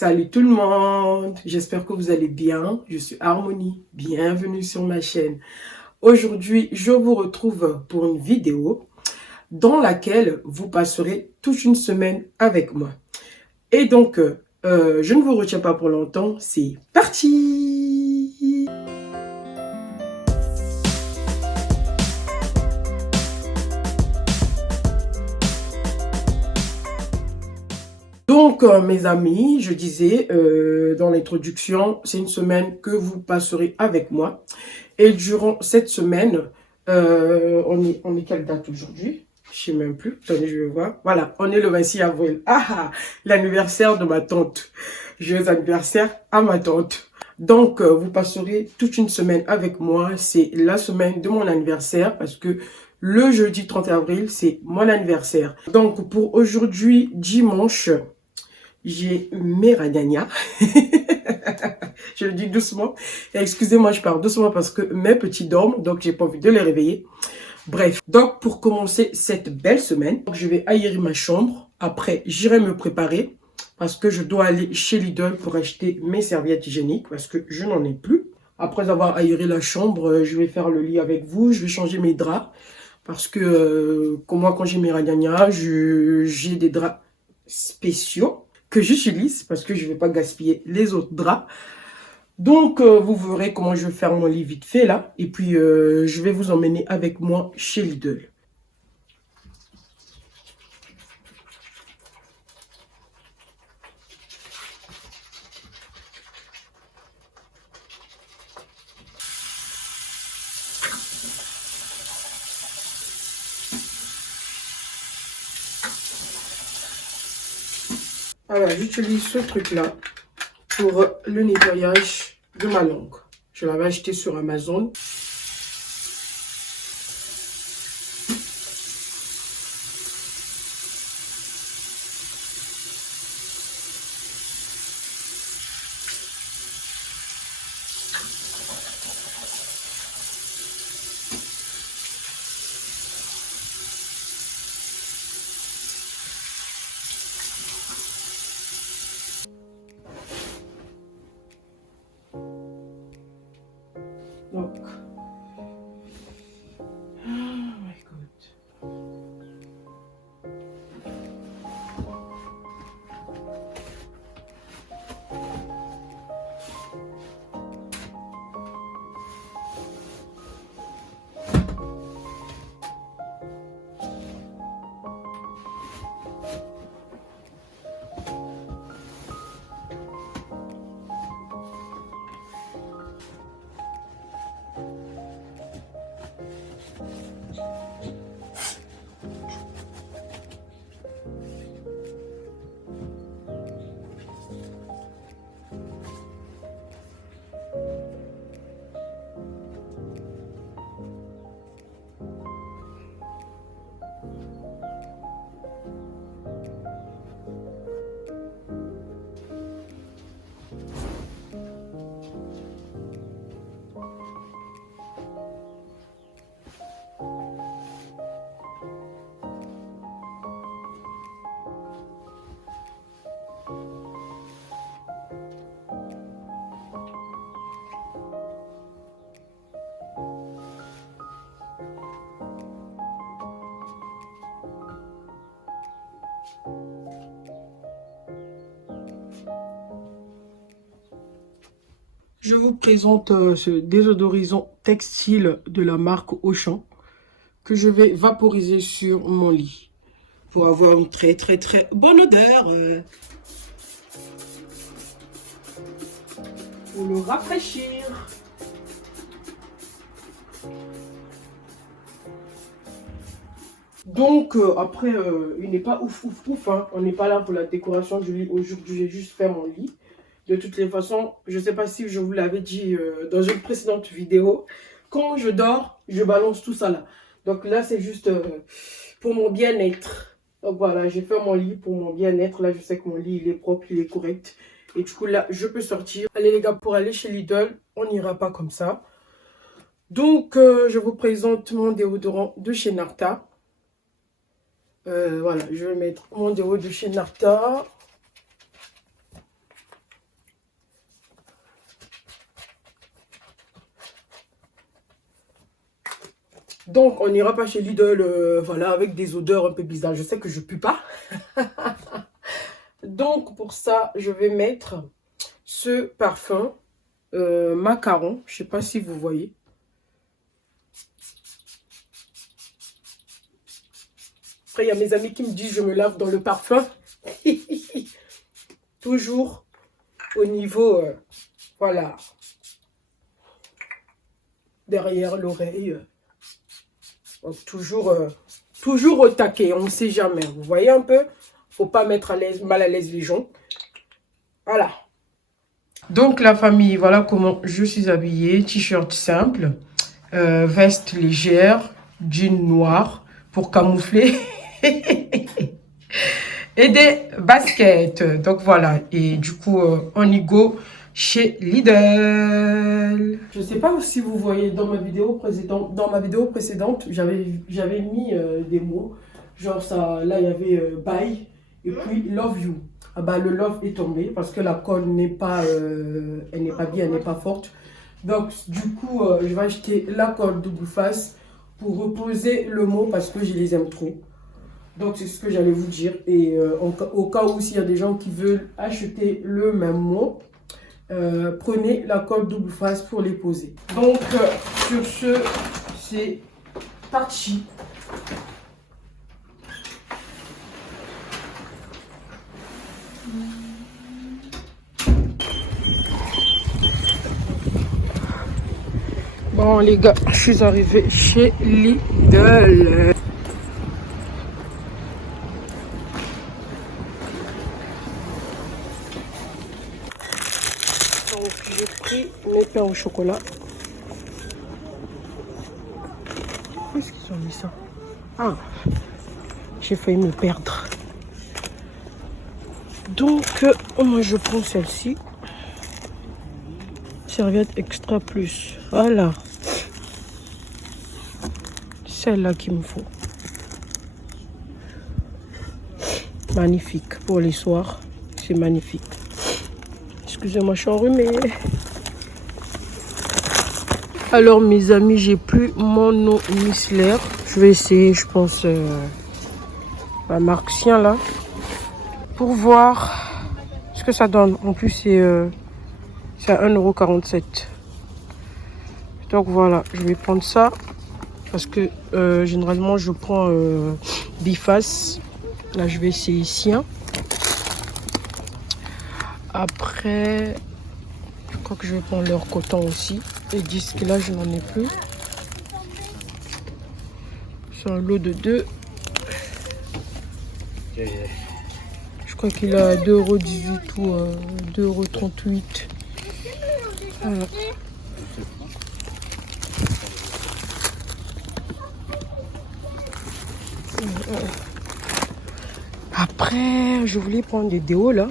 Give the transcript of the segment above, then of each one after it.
Salut tout le monde, j'espère que vous allez bien. Je suis Harmonie, bienvenue sur ma chaîne. Aujourd'hui, je vous retrouve pour une vidéo dans laquelle vous passerez toute une semaine avec moi. Et donc, je ne vous retiens pas pour longtemps, c'est parti! Donc, mes amis, je disais dans l'introduction, c'est une semaine que vous passerez avec moi. Et durant cette semaine, on est quelle date aujourd'hui? Je ne sais même plus. Attendez, je vais voir. Voilà, on est le 26 avril. Ah, l'anniversaire de ma tante. Joyeux anniversaire à ma tante. Donc, vous passerez toute une semaine avec moi. C'est la semaine de mon anniversaire parce que le jeudi 30 avril, c'est mon anniversaire. Donc, pour aujourd'hui, dimanche, j'ai mes ragnagnas. Je le dis doucement. Excusez-moi, je parle doucement parce que mes petits dorment, donc j'ai pas envie de les réveiller. Bref, donc pour commencer cette belle semaine, je vais aérer ma chambre. Après, j'irai me préparer parce que je dois aller chez Lidl pour acheter mes serviettes hygiéniques parce que je n'en ai plus. Après avoir aéré la chambre, je vais faire le lit avec vous. Je vais changer mes draps parce que comme moi, quand j'ai mes ragnagnas, j'ai des draps spéciaux que j'utilise parce que je ne vais pas gaspiller les autres draps. Donc, vous verrez comment je vais faire mon lit vite fait là. Et puis, je vais vous emmener avec moi chez Lidl. Alors, j'utilise ce truc-là pour le nettoyage de ma langue. Je l'avais acheté sur Amazon. Donc, oh my God. Je vous présente ce désodorisant textile de la marque Auchan que je vais vaporiser sur mon lit pour avoir une très bonne odeur. Pour le rafraîchir. Donc, après, il n'est pas ouf. Hein. On n'est pas là pour la décoration du lit. Aujourd'hui, j'ai juste fait mon lit. De toutes les façons, je ne sais pas si je vous l'avais dit dans une précédente vidéo. Quand je dors, je balance tout ça là. Donc là, c'est juste pour mon bien-être. Donc voilà, j'ai fait mon lit pour mon bien-être. Là, je sais que mon lit, il est propre, il est correct. Et du coup, là, je peux sortir. Allez les gars, pour aller chez Lidl, on n'ira pas comme ça. Donc, je vous présente mon déodorant de chez Narta. Voilà, je vais mettre mon déodorant de chez Narta. Donc, on n'ira pas chez Lidl, voilà, avec des odeurs un peu bizarres. Je sais que je pue pas. Donc, pour ça, je vais mettre ce parfum macaron. Je sais pas si vous voyez. Après, il y a mes amis qui me disent je me lave dans le parfum. Toujours au niveau, voilà, derrière l'oreille. Donc, toujours au taquet, on ne sait jamais. Vous voyez un peu? Faut pas mettre mal à l'aise les gens. Voilà. Donc, la famille, voilà comment je suis habillée. T-shirt simple, veste légère, jean noir pour camoufler. Et des baskets. Donc, voilà. Et du coup, on y go chez Lidl. Je ne sais pas si vous voyez dans ma vidéo précédente, j'avais mis des mots. Genre ça, là, il y avait bye et puis love you. Ah bah, le love est tombé parce que la colle n'est pas, elle n'est pas bien, elle n'est pas forte. Donc, du coup, je vais acheter la colle double face pour reposer le mot parce que je les aime trop. Donc, c'est ce que j'allais vous dire. Et au cas où s'il y a des gens qui veulent acheter le même mot, prenez la colle double face pour les poser. Donc, sur ce, c'est parti. Bon, les gars, je suis arrivée chez Lidl. Donc, j'ai pris mes pains au chocolat. Où est-ce qu'ils ont mis ça? Ah, j'ai failli me perdre. Donc, moi, je prends celle-ci. Serviette extra plus. Voilà. Celle-là qu'il me faut. Magnifique pour les soirs. C'est magnifique. Excusez-moi, je suis enrhumée. Alors, mes amis, j'ai plus mon eau micellaire. Je vais essayer, je pense, la marque Sien, là. Pour voir ce que ça donne. En plus, c'est à 1,47 €. Donc, voilà, je vais prendre ça. Parce que généralement, je prends Biface. Là, je vais essayer Sien. Après, je crois que je vais prendre leur coton aussi. Et disque là, je n'en ai plus. C'est un lot de 2. Je crois qu'il a 2,18 € ou 2,38 €. Après, je voulais prendre des déos là.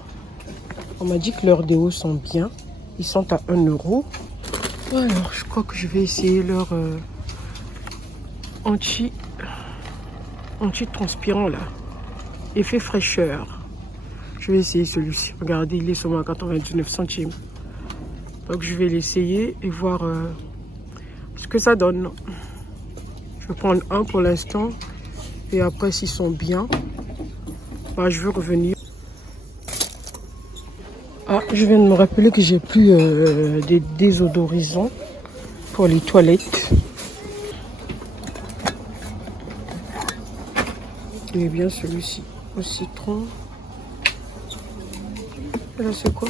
On m'a dit que leurs déos sont bien. Ils sont à 1 €. Alors, je crois que je vais essayer leur anti-transpirant là. Effet fraîcheur. Je vais essayer celui-ci. Regardez, il est seulement à 99 centimes. Donc, je vais l'essayer et voir ce que ça donne. Je vais prendre un pour l'instant. Et après, s'ils sont bien, bah, je vais revenir. Ah, je viens de me rappeler que j'ai plus des désodorisants pour les toilettes. Et bien celui-ci au citron. Et là, c'est quoi?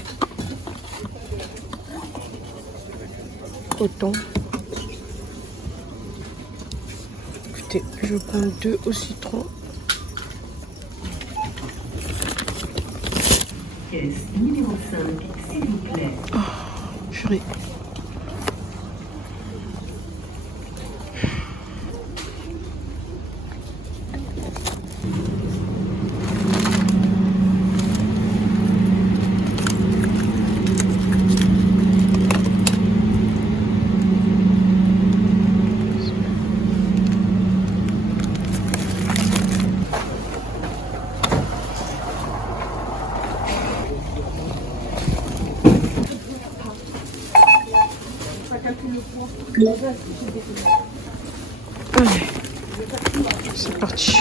Coton. Écoutez, je vais prendre 2 au citron. Numéro 5, s'il vous plaît. Oh, purée. Allez. C'est parti.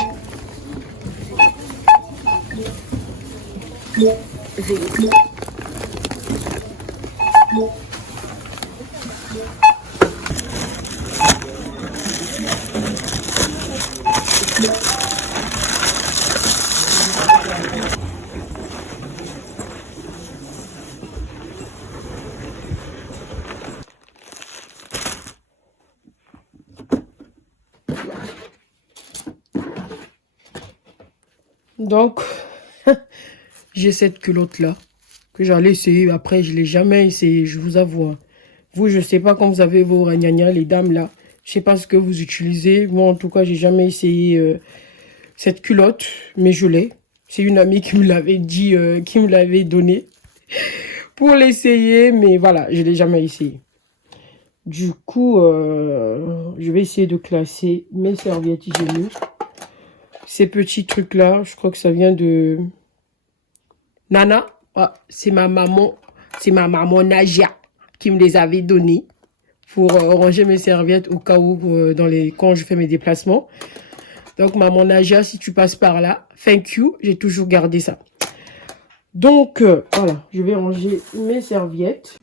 Donc, j'ai cette culotte-là que j'allais essayer. Après, je ne l'ai jamais essayé, je vous avoue. Hein. Vous, je ne sais pas quand vous avez vos ragnagnas, les dames là. Je ne sais pas ce que vous utilisez. Moi, en tout cas, j'ai jamais essayé cette culotte, mais je l'ai. C'est une amie qui me l'avait dit, qui me l'avait donné pour l'essayer. Mais voilà, je ne l'ai jamais essayé. Du coup, je vais essayer de classer mes serviettes hygiéniques. Ces petits trucs-là, je crois que ça vient de Nana. Ah, c'est ma maman Nadia qui me les avait donnés pour ranger mes serviettes au cas où, quand je fais mes déplacements. Donc, maman Nadia, si tu passes par là, thank you, j'ai toujours gardé ça. Donc, voilà, je vais ranger mes serviettes.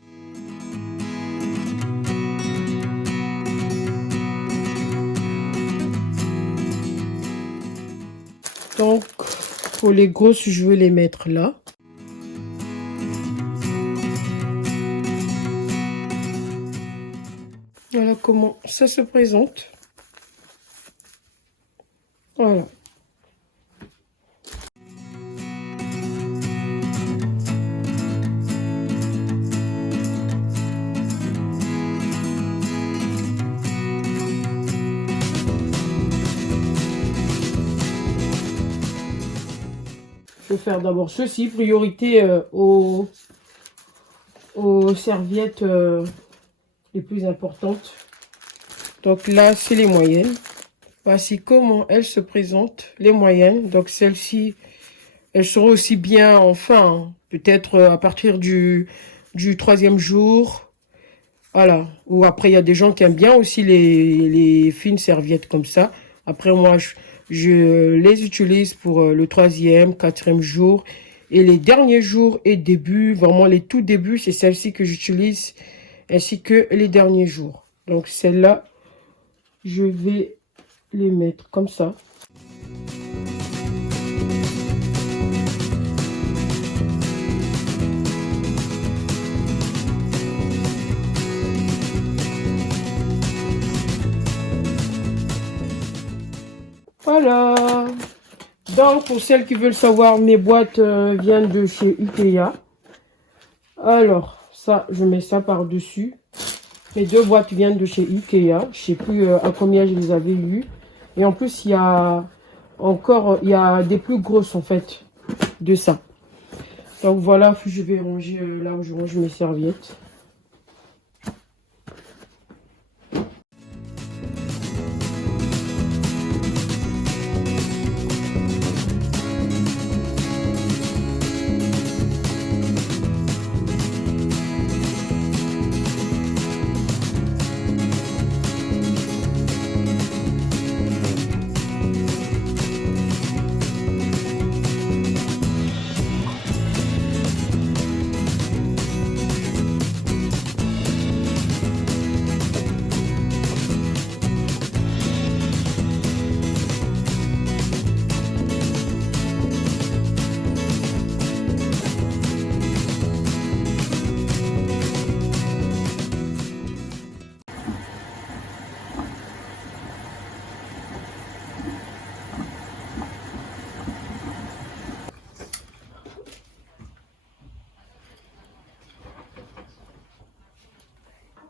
Donc, pour les grosses, je vais les mettre là. Voilà comment ça se présente. Voilà. Je vais faire d'abord ceci, priorité aux serviettes les plus importantes. Donc là, c'est les moyennes. Voici comment elles se présentent, les moyennes. Donc celles-ci, elles seront aussi bien enfin, hein, peut-être à partir du 3e jour. Voilà. Ou après, il y a des gens qui aiment bien aussi les fines serviettes comme ça. Après, moi, je les utilise pour le 3e, 4e jour. Et les derniers jours et débuts, vraiment les tout débuts, c'est celle-ci que j'utilise. Ainsi que les derniers jours. Donc, celle-là, je vais les mettre comme ça. Voilà. Donc, pour celles qui veulent savoir, mes boîtes viennent de chez Ikea. Alors, ça, je mets ça par-dessus. Mes 2 boîtes viennent de chez Ikea. Je ne sais plus à combien je les avais eues. Et en plus, il y a des plus grosses, en fait, de ça. Donc, voilà, je vais ranger là où je range mes serviettes.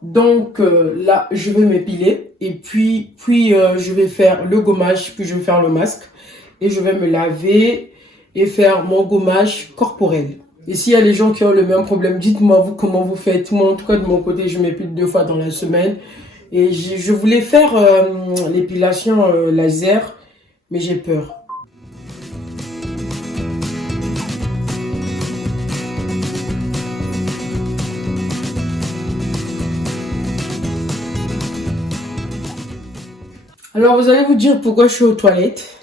Donc là, je vais m'épiler et puis je vais faire le gommage, puis je vais faire le masque et je vais me laver et faire mon gommage corporel. Et s'il y a les gens qui ont le même problème, dites-moi vous comment vous faites. Moi, en tout cas, de mon côté, je m'épile 2 fois dans la semaine. Et je voulais faire l'épilation laser, mais j'ai peur. Alors, vous allez vous dire pourquoi je suis aux toilettes.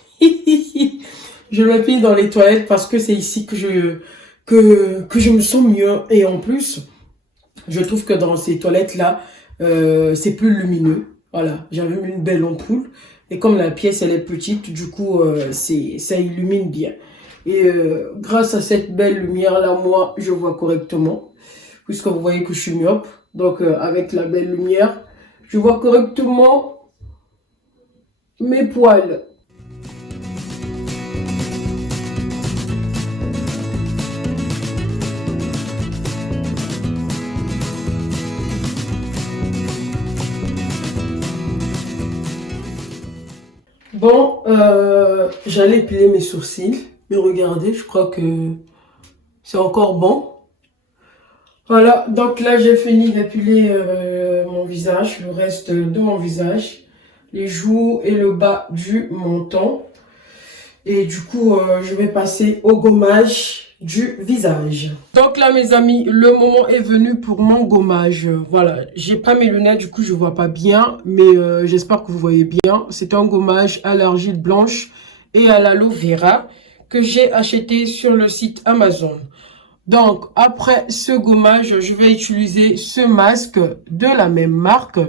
Je m'appuie dans les toilettes parce que c'est ici que je me sens mieux. Et en plus, je trouve que dans ces toilettes-là, c'est plus lumineux. Voilà, j'avais mis une belle ampoule. Et comme la pièce, elle est petite, du coup, ça illumine bien. Et grâce à cette belle lumière-là, moi, je vois correctement. Puisque vous voyez que je suis myope. Donc, avec la belle lumière, je vois correctement mes poils. Bon, j'allais épiler mes sourcils. Mais regardez, je crois que c'est encore bon. Voilà, donc là j'ai fini d'épiler mon visage, le reste de mon visage, les joues et le bas du menton. Et du coup, je vais passer au gommage du visage. Donc là mes amis, le moment est venu pour mon gommage. Voilà, j'ai pas mes lunettes, du coup je vois pas bien, mais j'espère que vous voyez bien. C'est un gommage à l'argile blanche et à l'aloe vera que j'ai acheté sur le site Amazon. Donc, après ce gommage, je vais utiliser ce masque de la même marque.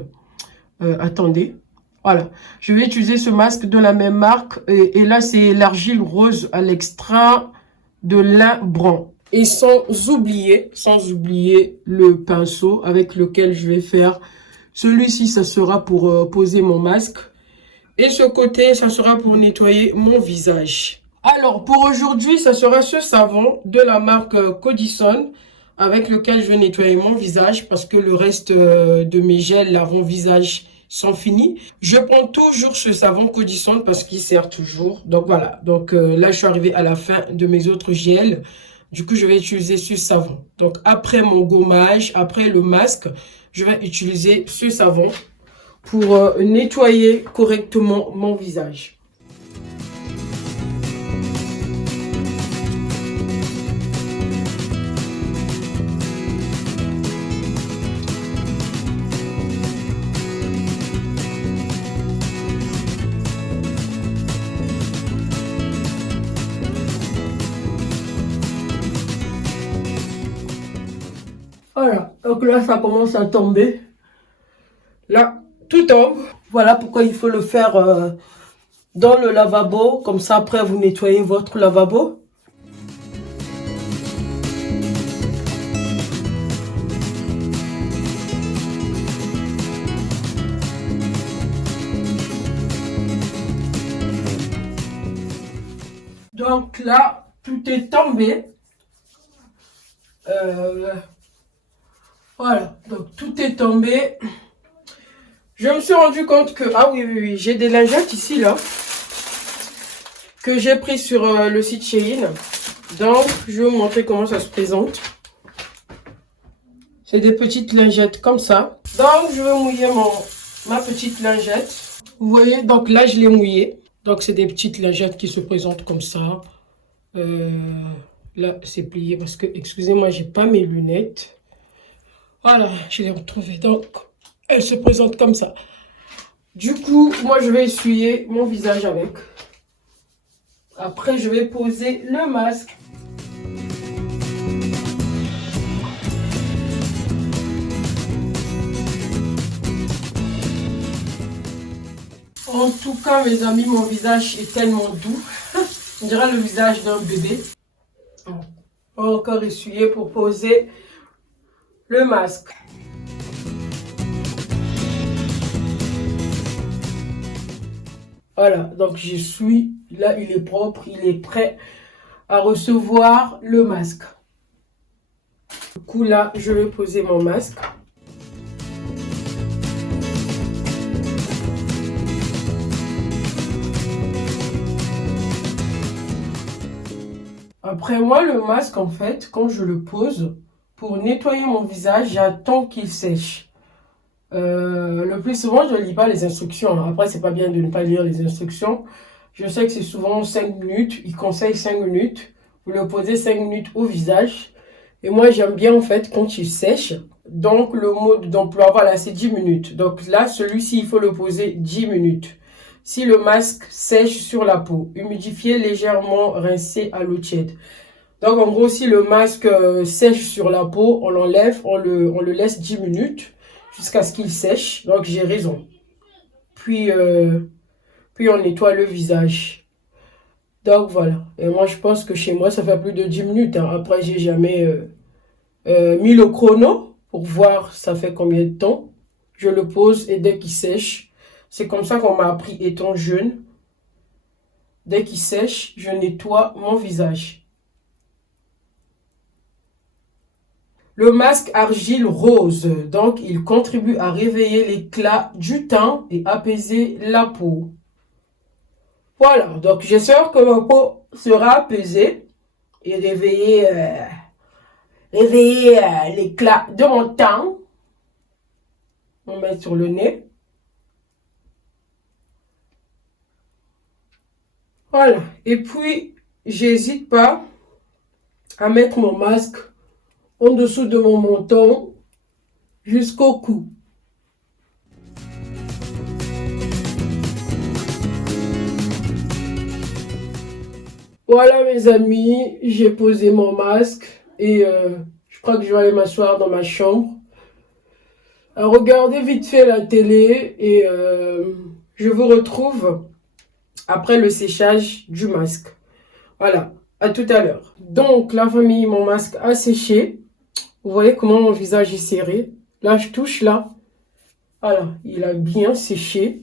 Attendez. Voilà. Je vais utiliser ce masque de la même marque. Et là, c'est l'argile rose à l'extrait de lin brun. Et sans oublier le pinceau avec lequel je vais faire. Celui-ci, ça sera pour poser mon masque. Et ce côté, ça sera pour nettoyer mon visage. Alors, pour aujourd'hui, ça sera ce savon de la marque Codison avec lequel je vais nettoyer mon visage parce que le reste de mes gels lavant visage sont finis. Je prends toujours ce savon Codison parce qu'il sert toujours. Donc, voilà. Donc, là, je suis arrivée à la fin de mes autres gels. Du coup, je vais utiliser ce savon. Donc, après mon gommage, après le masque, je vais utiliser ce savon pour nettoyer correctement mon visage. Voilà, donc là, ça commence à tomber. Là, tout tombe. Voilà pourquoi il faut le faire dans le lavabo. Comme ça, après, vous nettoyez votre lavabo. Donc là, tout est tombé. Voilà, donc tout est tombé. Je me suis rendu compte que... Ah oui, j'ai des lingettes ici, là. Que j'ai pris sur le site Shein. Donc, je vais vous montrer comment ça se présente. C'est des petites lingettes comme ça. Donc, je vais mouiller ma petite lingette. Vous voyez, donc là, je l'ai mouillée. Donc, c'est des petites lingettes qui se présentent comme ça. Là, c'est plié parce que, excusez-moi, j'ai pas mes lunettes. Voilà, je l'ai retrouvée. Donc, elle se présente comme ça. Du coup, moi, je vais essuyer mon visage avec. Après, je vais poser le masque. En tout cas, mes amis, mon visage est tellement doux. On dirait le visage d'un bébé. On va encore essuyer pour poser le masque. Voilà, donc j'essuie. Là, il est propre, il est prêt à recevoir le masque. Du coup, là, je vais poser mon masque. Après moi, le masque, en fait, quand je le pose, pour nettoyer mon visage, j'attends qu'il sèche. Le plus souvent, je ne lis pas les instructions. Après, c'est pas bien de ne pas lire les instructions. Je sais que c'est souvent 5 minutes. Ils conseillent 5 minutes. Vous le posez 5 minutes au visage. Et moi, j'aime bien, en fait, quand il sèche. Donc, le mode d'emploi, voilà, c'est 10 minutes. Donc là, celui-ci, il faut le poser 10 minutes. si le masque sèche sur la peau. Humidifier légèrement, rincer à l'eau tiède. Donc, en gros, si le masque sèche sur la peau, on l'enlève, on le laisse 10 minutes jusqu'à ce qu'il sèche. Donc, j'ai raison. Puis on nettoie le visage. Donc, voilà. Et moi, je pense que chez moi, ça fait plus de 10 minutes. Hein. Après, j'ai jamais mis le chrono pour voir ça fait combien de temps. Je le pose et dès qu'il sèche, c'est comme ça qu'on m'a appris étant jeune. Dès qu'il sèche, je nettoie mon visage. Le masque argile rose, donc il contribue à réveiller l'éclat du teint et apaiser la peau. Voilà, donc j'espère que ma peau sera apaisée et réveiller l'éclat de mon teint. On met sur le nez. Voilà, et puis j'hésite pas à mettre mon masque en dessous de mon menton jusqu'au cou. Voilà mes amis, j'ai posé mon masque et je crois que je vais aller m'asseoir dans ma chambre. À regarder vite fait la télé et je vous retrouve après le séchage du masque. Voilà, à tout à l'heure. Donc la famille, mon masque a séché. Vous voyez comment mon visage est serré. Là, je touche là. Voilà, il a bien séché.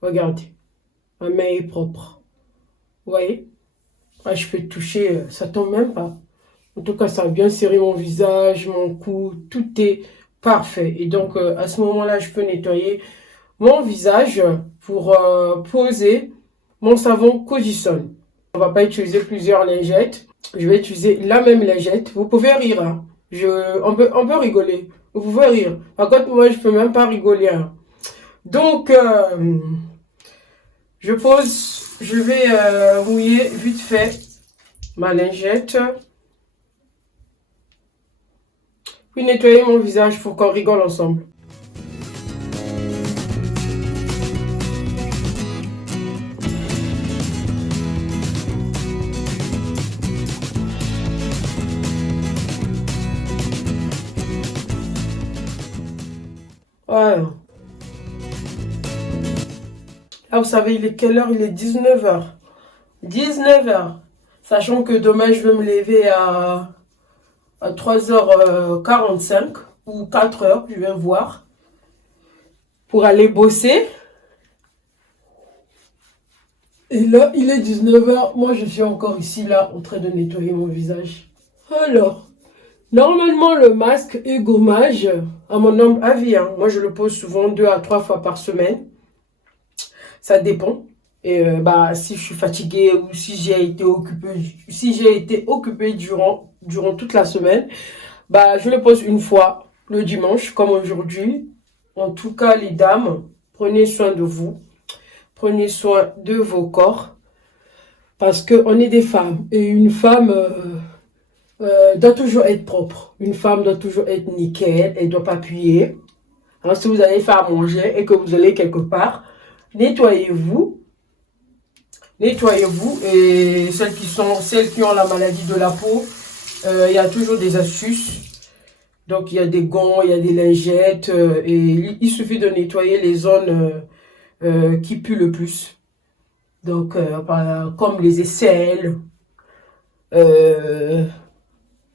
Regardez, ma main est propre. Vous voyez? Là, je peux toucher, ça tombe même pas. En tout cas, ça a bien serré mon visage, mon cou. Tout est parfait. Et donc, à ce moment-là, je peux nettoyer mon visage pour poser mon savon Codisol. On va pas utiliser plusieurs lingettes. Je vais utiliser la même lingette. Vous pouvez rire, hein. On peut rigoler. Vous pouvez rire. Par contre, moi, je peux même pas rigoler. Hein. Donc, je vais mouiller vite fait ma lingette. Puis nettoyer mon visage pour qu'on rigole ensemble. Voilà. Là, vous savez, il est quelle heure? Il est 19h. 19h. Sachant que demain, je vais me lever à 3h45 ou 4h, je vais voir, pour aller bosser. Et là, il est 19h. Moi, je suis encore ici, là, en train de nettoyer mon visage. Alors, normalement, le masque et gommage à mon nombre à vie. Hein. Moi, je le pose souvent 2 à 3 fois par semaine. Ça dépend. Et si je suis fatiguée ou si j'ai été occupée durant toute la semaine, je le pose une fois le dimanche, comme aujourd'hui. En tout cas, les dames, prenez soin de vous. Prenez soin de vos corps. Parce qu'on est des femmes. Et une femme doit toujours être propre. Une femme doit toujours être nickel. Elle ne doit pas puer. Alors, si vous allez faire à manger et que vous allez quelque part, nettoyez-vous. Nettoyez-vous. Et celles qui ont la maladie de la peau, il y a toujours des astuces. Donc, il y a des gants, il y a des lingettes. Et il suffit de nettoyer les zones qui puent le plus. Donc, comme les aisselles,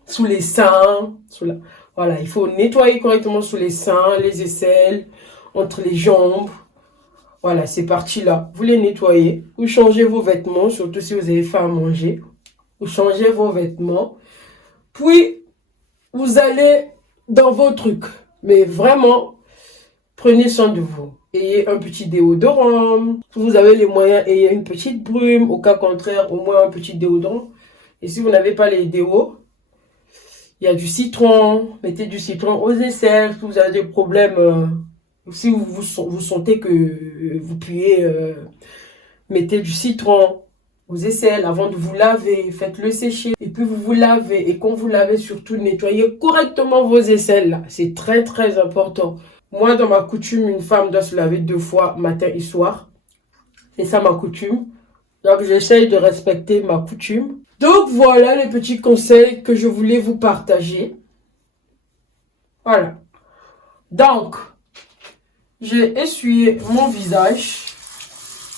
sous les seins. Voilà, il faut nettoyer correctement sous les seins, les aisselles, entre les jambes. Voilà, c'est parti là. Vous les nettoyez. Vous changez vos vêtements, surtout si vous avez faim à manger. Vous changez vos vêtements. Puis, vous allez dans vos trucs. Mais vraiment, prenez soin de vous. Ayez un petit déodorant. Si vous avez les moyens, ayez une petite brume. Au cas contraire, au moins un petit déodorant. Et si vous n'avez pas les déos, il y a du citron. Mettez du citron aux aisselles. Si vous avez des problèmes, si vous sentez que vous puez, mettez du citron aux aisselles avant de vous laver. Faites-le sécher. Et puis vous vous lavez. Et quand vous lavez, surtout, nettoyez correctement vos aisselles. C'est très, très important. Moi, dans ma coutume, une femme doit se laver 2 fois, matin et soir. C'est ça ma coutume. Donc, j'essaye de respecter ma coutume. Donc, voilà les petits conseils que je voulais vous partager. Voilà. Donc, j'ai essuyé mon visage.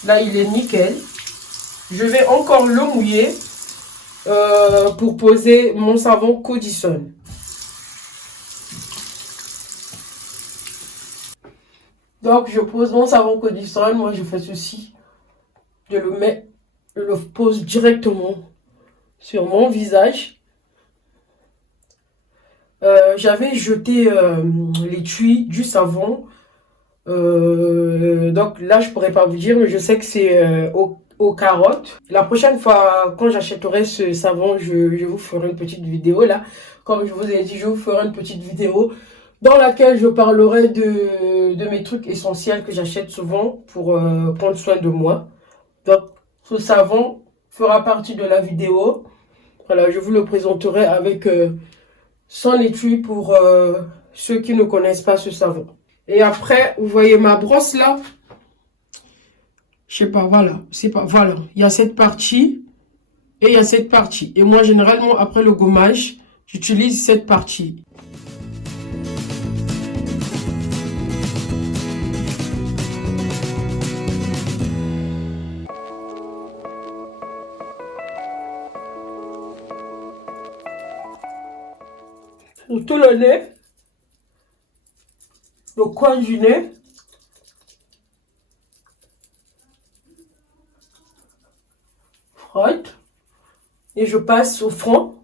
Là, il est nickel. Je vais encore le mouiller pour poser mon savon Codison. Donc, je pose mon savon Codison. Moi, je fais ceci. Je le pose directement sur mon visage. J'avais jeté l'étui du savon. Donc là, je pourrais pas vous dire, mais je sais que c'est aux carottes. La prochaine fois, quand j'achèterai ce savon, je vous ferai une petite vidéo là. Comme je vous ai dit, je vous ferai une petite vidéo dans laquelle je parlerai de mes trucs essentiels que j'achète souvent pour prendre soin de moi. Donc, ce savon fera partie de la vidéo. Voilà, je vous le présenterai avec son étui pour ceux qui ne connaissent pas ce savon. Et après, vous voyez ma brosse là. Je sais pas, voilà. C'est pas, voilà. Il y a cette partie et il y a cette partie. Et moi, généralement, après le gommage, j'utilise cette partie. Sur tout le nez, le coin du nez. Frotte. Et je passe au front.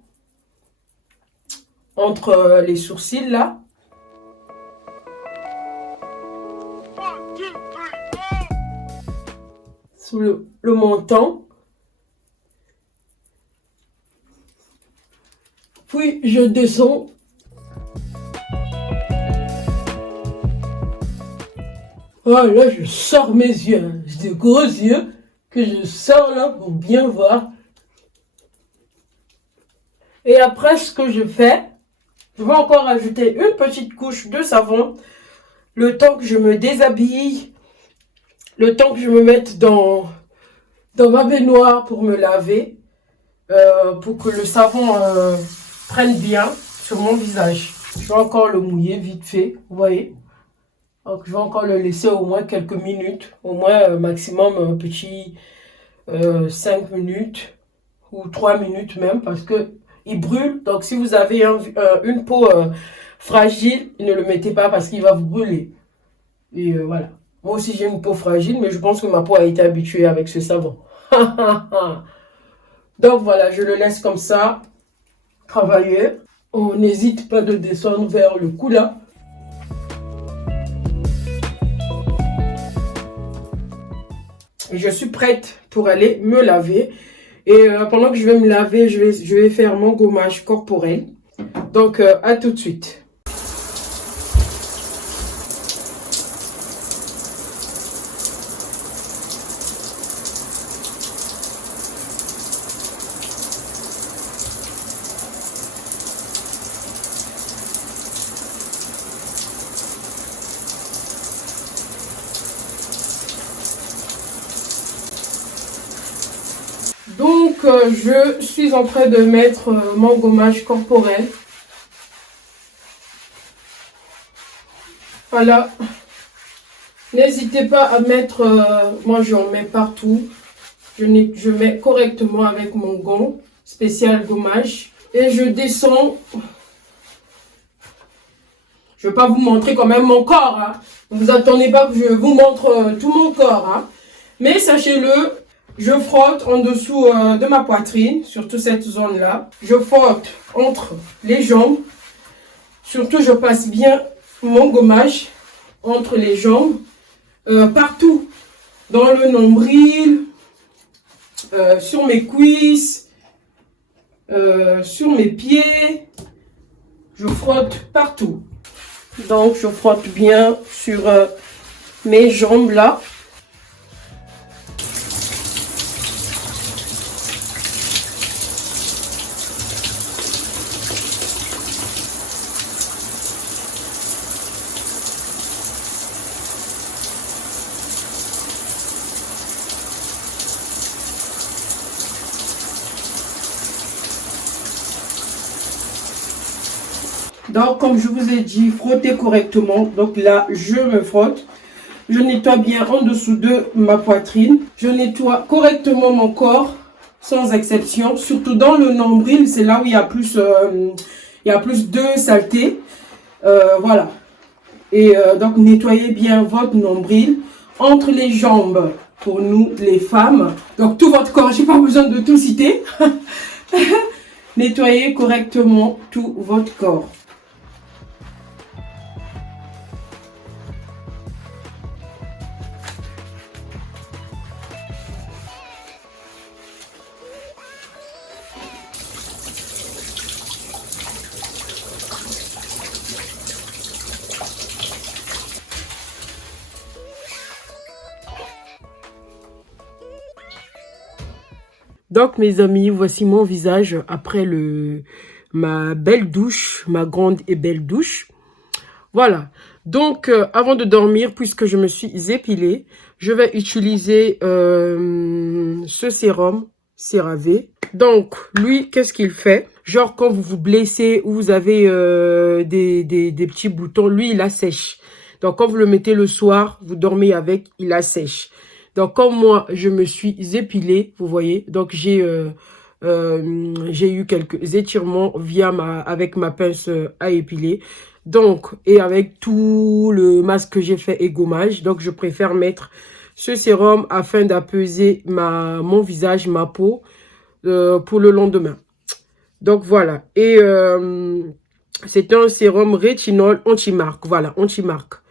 Entre les sourcils là. Sous le menton. Puis je descends. Oh là, je sors mes yeux. J'ai des gros yeux que je sors là pour bien voir. Et après, ce que je fais, je vais encore ajouter une petite couche de savon. Le temps que je me déshabille. Le temps que je me mette dans ma baignoire pour me laver. Pour que le savon prenne bien sur mon visage. Je vais encore le mouiller vite fait, vous voyez. Donc, je vais encore le laisser au moins quelques minutes, au moins maximum un petit 5 minutes ou 3 minutes même, parce que il brûle. Donc, si vous avez une peau fragile, ne le mettez pas parce qu'il va vous brûler. Et voilà. Moi aussi, j'ai une peau fragile, mais je pense que ma peau a été habituée avec ce savon. Donc, voilà, je le laisse comme ça travailler. On n'hésite pas de descendre vers le cou là. Et je suis prête pour aller me laver. Et pendant que je vais me laver, je vais faire mon gommage corporel. Donc, à tout de suite. Donc, je suis en train de mettre mon gommage corporel. Voilà. N'hésitez pas à mettre, moi j'en mets partout. Je mets correctement avec mon gant spécial gommage. Et je descends. Je ne vais pas vous montrer quand même mon corps. Hein. Ne vous attendez pas que je vous montre tout mon corps. Hein. Mais sachez-le, je frotte en dessous de ma poitrine, surtout cette zone-là. Je frotte entre les jambes. Surtout, je passe bien mon gommage entre les jambes. Partout. Dans le nombril, sur mes cuisses, sur mes pieds. Je frotte partout. Donc, je frotte bien sur mes jambes là. Donc, comme je vous ai dit, frottez correctement. Donc là, je me frotte. Je nettoie bien en dessous de ma poitrine. Je nettoie correctement mon corps, sans exception. Surtout dans le nombril, c'est là où il y a plus de saleté. Voilà. Et donc, nettoyez bien votre nombril entre les jambes pour nous, les femmes. Donc, tout votre corps, j'ai pas besoin de tout citer. Nettoyez correctement tout votre corps. Donc, mes amis, voici mon visage après ma belle douche, ma grande et belle douche. Voilà. Donc, avant de dormir, puisque je me suis épilée, je vais utiliser ce sérum CeraVe. Donc, lui, qu'est-ce qu'il fait? Genre, quand vous vous blessez ou vous avez des petits boutons, lui, il assèche. Donc, quand vous le mettez le soir, vous dormez avec, il assèche. Donc, comme moi, je me suis épilée, vous voyez. Donc, j'ai eu quelques étirements avec ma pince à épiler. Donc, et avec tout le masque que j'ai fait et gommage, donc je préfère mettre ce sérum afin d'apaiser mon visage, ma peau pour le lendemain. Donc voilà. Et c'est un sérum rétinol anti-marque. Voilà, anti-marque.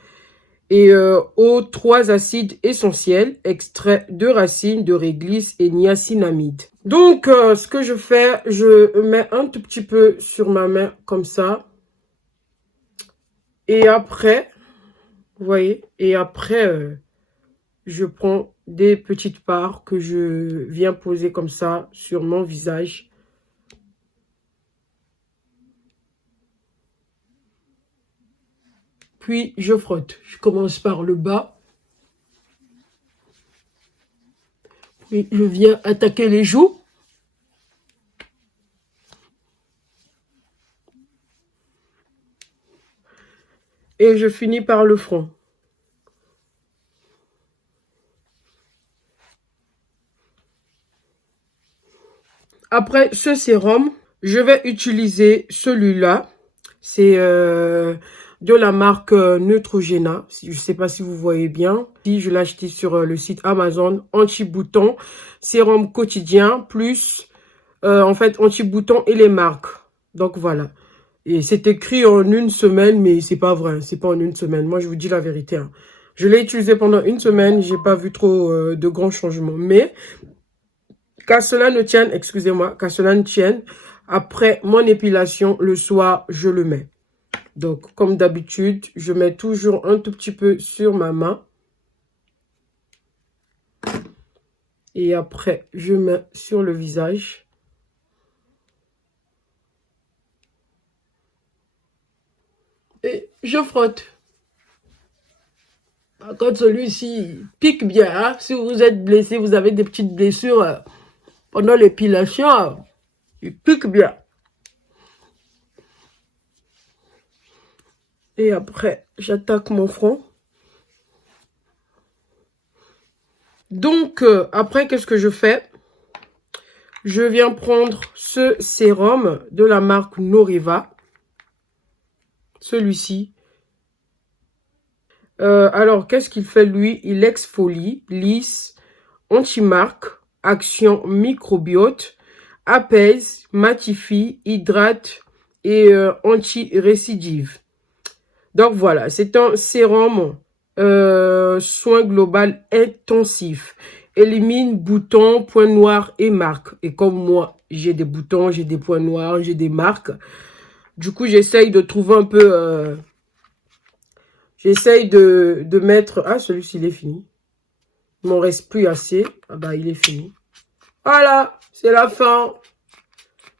Et aux 3 acides essentiels, extraits de racines, de réglisse et niacinamide. Donc, ce que je fais, je mets un tout petit peu sur ma main comme ça. Et après, vous voyez, et après, je prends des petites parts que je viens poser comme ça sur mon visage. Puis, je frotte. Je commence par le bas. Puis, je viens attaquer les joues. Et je finis par le front. Après ce sérum, je vais utiliser celui-là. C'est de la marque Neutrogena. Je ne sais pas si vous voyez bien. Je l'ai acheté sur le site Amazon. Anti-bouton, sérum quotidien, plus en fait anti-bouton et les marques. Donc voilà. Et c'est écrit en 1 semaine, mais c'est pas vrai. C'est pas en 1 semaine. Moi, je vous dis la vérité. Hein. Je l'ai utilisé pendant 1 semaine. J'ai pas vu trop de grands changements. Mais qu'à cela ne tienne, excusez-moi, qu'à cela ne tienne, après mon épilation, le soir, je le mets. Donc, comme d'habitude, je mets toujours un tout petit peu sur ma main. Et après, je mets sur le visage. Et je frotte. Par contre, celui-ci pique bien. Hein? Si vous êtes blessé, vous avez des petites blessures pendant l'épilation, il pique bien. Et après, j'attaque mon front. Donc, après, qu'est-ce que je fais? Je viens prendre ce sérum de la marque Noriva. Celui-ci. Alors, qu'est-ce qu'il fait, lui? Il exfolie, lisse, anti-marque, action microbiote, apaise, matifie, hydrate et anti-récidive. Donc, voilà. C'est un sérum soin global intensif. Élimine boutons, points noirs et marques. Et comme moi, j'ai des boutons, j'ai des points noirs, j'ai des marques. Du coup, j'essaye de trouver un peu... j'essaye de mettre... Ah, celui-ci, il est fini. Il m'en reste plus assez. Ah bah, il est fini. Voilà, c'est la fin.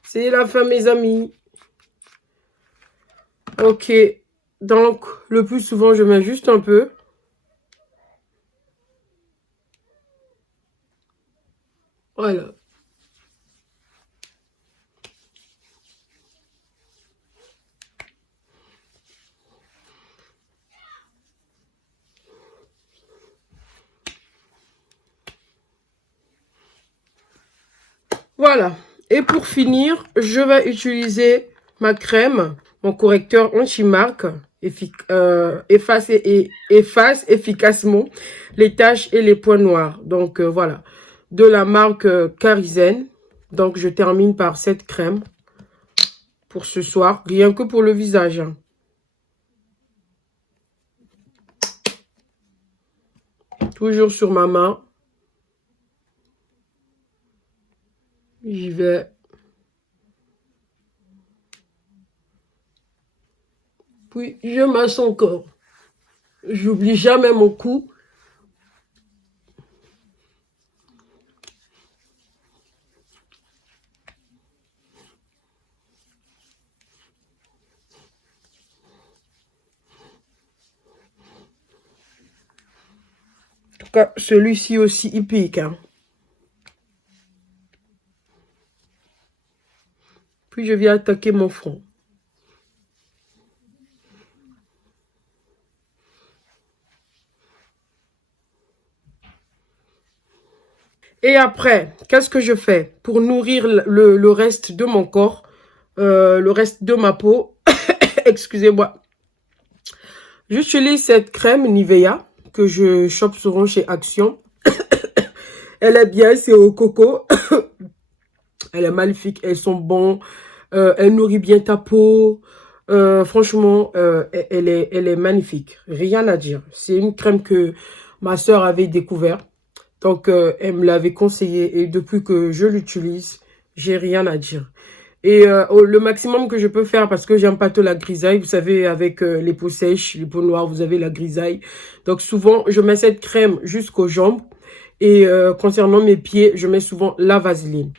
C'est la fin, mes amis. Ok. Donc, le plus souvent, je mets juste un peu. Voilà. Voilà. Et pour finir, je vais utiliser ma crème, mon correcteur anti-marque, efface efficacement les taches et les points noirs. Donc voilà, de la marque Karizen. Donc je termine par cette crème pour ce soir, rien que pour le visage. Toujours sur ma main. J'y vais. Puis je masse encore. J'oublie jamais mon cou. En tout cas, celui-ci aussi, il pique. Hein. Puis je viens attaquer mon front. Et après, qu'est-ce que je fais pour nourrir le reste de mon corps, le reste de ma peau? Excusez-moi. J'utilise cette crème Nivea que je chope souvent chez Action. Elle est bien, c'est au coco. Elle est magnifique, elles sont bonnes. Elle nourrit bien ta peau. Franchement, elle est magnifique. Rien à dire. C'est une crème que ma soeur avait découvert. Donc, elle me l'avait conseillé. Et depuis que je l'utilise, j'ai rien à dire. Et le maximum que je peux faire, parce que j'aime pas trop la grisaille. Vous savez, avec les peaux sèches, les peaux noires, vous avez la grisaille. Donc, souvent, je mets cette crème jusqu'aux jambes. Et concernant mes pieds, je mets souvent la vaseline.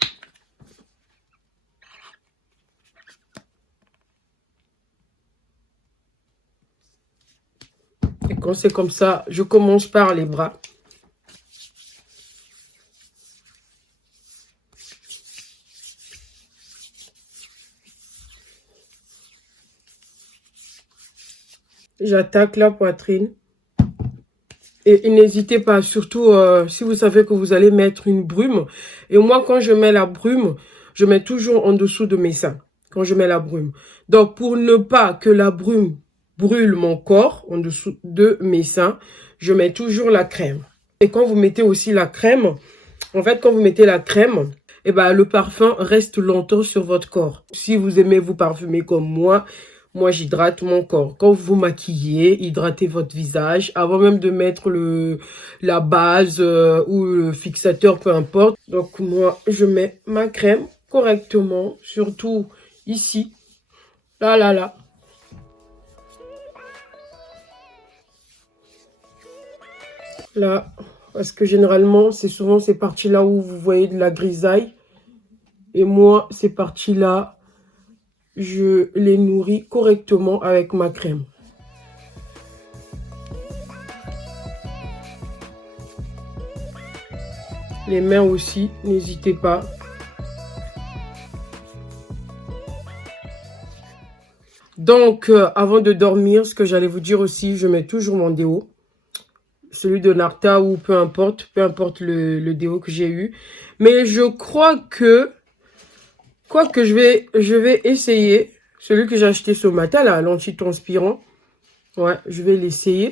Et quand c'est comme ça, je commence par les bras. J'attaque la poitrine. Et n'hésitez pas, surtout si vous savez que vous allez mettre une brume. Et moi, quand je mets la brume, je mets toujours en dessous de mes seins. Quand je mets la brume. Donc, pour ne pas que la brume brûle mon corps en dessous de mes seins, je mets toujours la crème. Et quand vous mettez aussi la crème, en fait, quand vous mettez la crème, eh ben, le parfum reste longtemps sur votre corps. Si vous aimez vous parfumer comme moi, j'hydrate mon corps. Quand vous maquillez, hydratez votre visage avant même de mettre la base ou le fixateur, peu importe. Donc, moi, je mets ma crème correctement, surtout ici. Là, là, là. Là, parce que généralement, c'est souvent ces parties-là où vous voyez de la grisaille. Et moi, ces parties-là, je les nourris correctement avec ma crème. Les mains aussi, n'hésitez pas. Donc, avant de dormir, ce que j'allais vous dire aussi, je mets toujours mon déo. Celui de Narta ou peu importe le déo que j'ai eu. Mais je crois que... Quoique je vais essayer celui que j'ai acheté ce matin, là, l'anti-transpirant. Ouais, je vais l'essayer.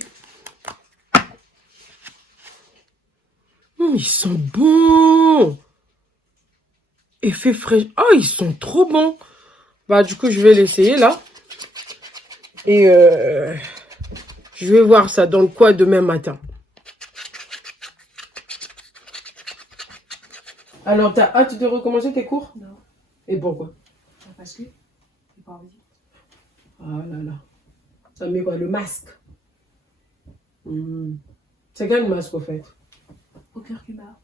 Ils sont bons. Effet frais. Oh, ils sont trop bons. Bah, du coup, je vais l'essayer, là. Et je vais voir ça donne quoi demain matin. Alors, t'as hâte de recommencer tes cours? Non. Et pourquoi? Parce que j'ai pas envie. Ah là là. Ça met quoi? Le masque. C'est quel masque, au fait? Au curcuma.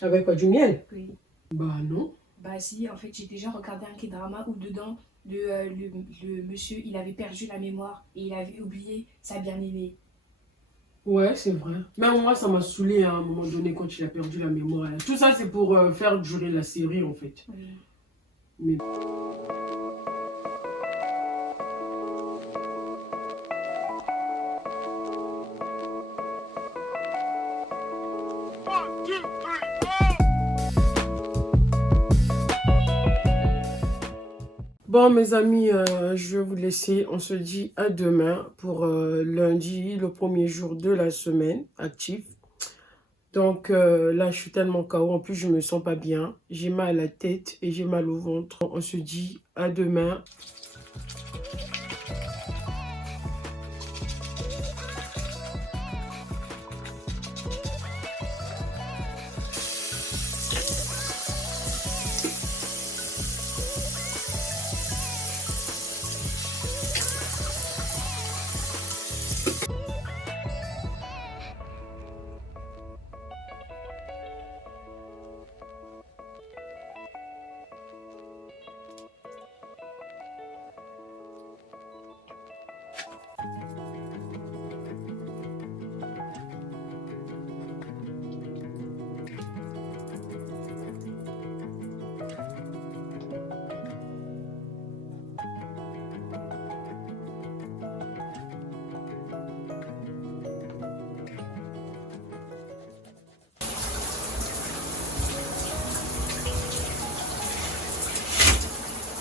Avec quoi? Du miel? Oui. Bah non. Bah si, en fait, j'ai déjà regardé un K-drama où dedans, le monsieur, il avait perdu la mémoire et il avait oublié sa bien-aimée. Ouais, c'est vrai. Même moi, ça m'a saoulé à un moment donné quand il a perdu la mémoire. Tout ça, c'est pour faire durer la série, en fait. Oui. Mais... Bon, mes amis, je vais vous laisser. On se dit à demain pour lundi, le premier jour de la semaine active. Donc là, je suis tellement KO. En plus, je me sens pas bien. J'ai mal à la tête et j'ai mal au ventre. On se dit à demain.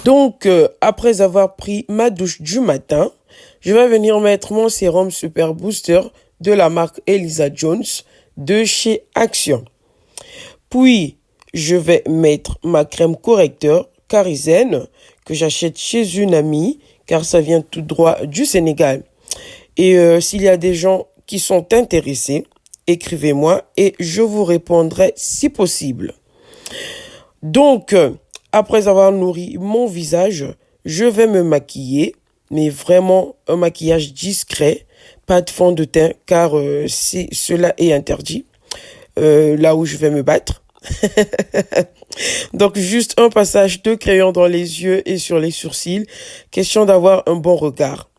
Donc, après avoir pris ma douche du matin, je vais venir mettre mon sérum Super Booster de la marque Elisa Jones de chez Action. Puis, je vais mettre ma crème correcteur Karizen que j'achète chez une amie car ça vient tout droit du Sénégal. Et s'il y a des gens qui sont intéressés, écrivez-moi et je vous répondrai si possible. Donc, après avoir nourri mon visage, je vais me maquiller, mais vraiment un maquillage discret, pas de fond de teint, car cela est interdit, là où je vais me battre. Donc, juste un passage de crayon dans les yeux et sur les sourcils, question d'avoir un bon regard.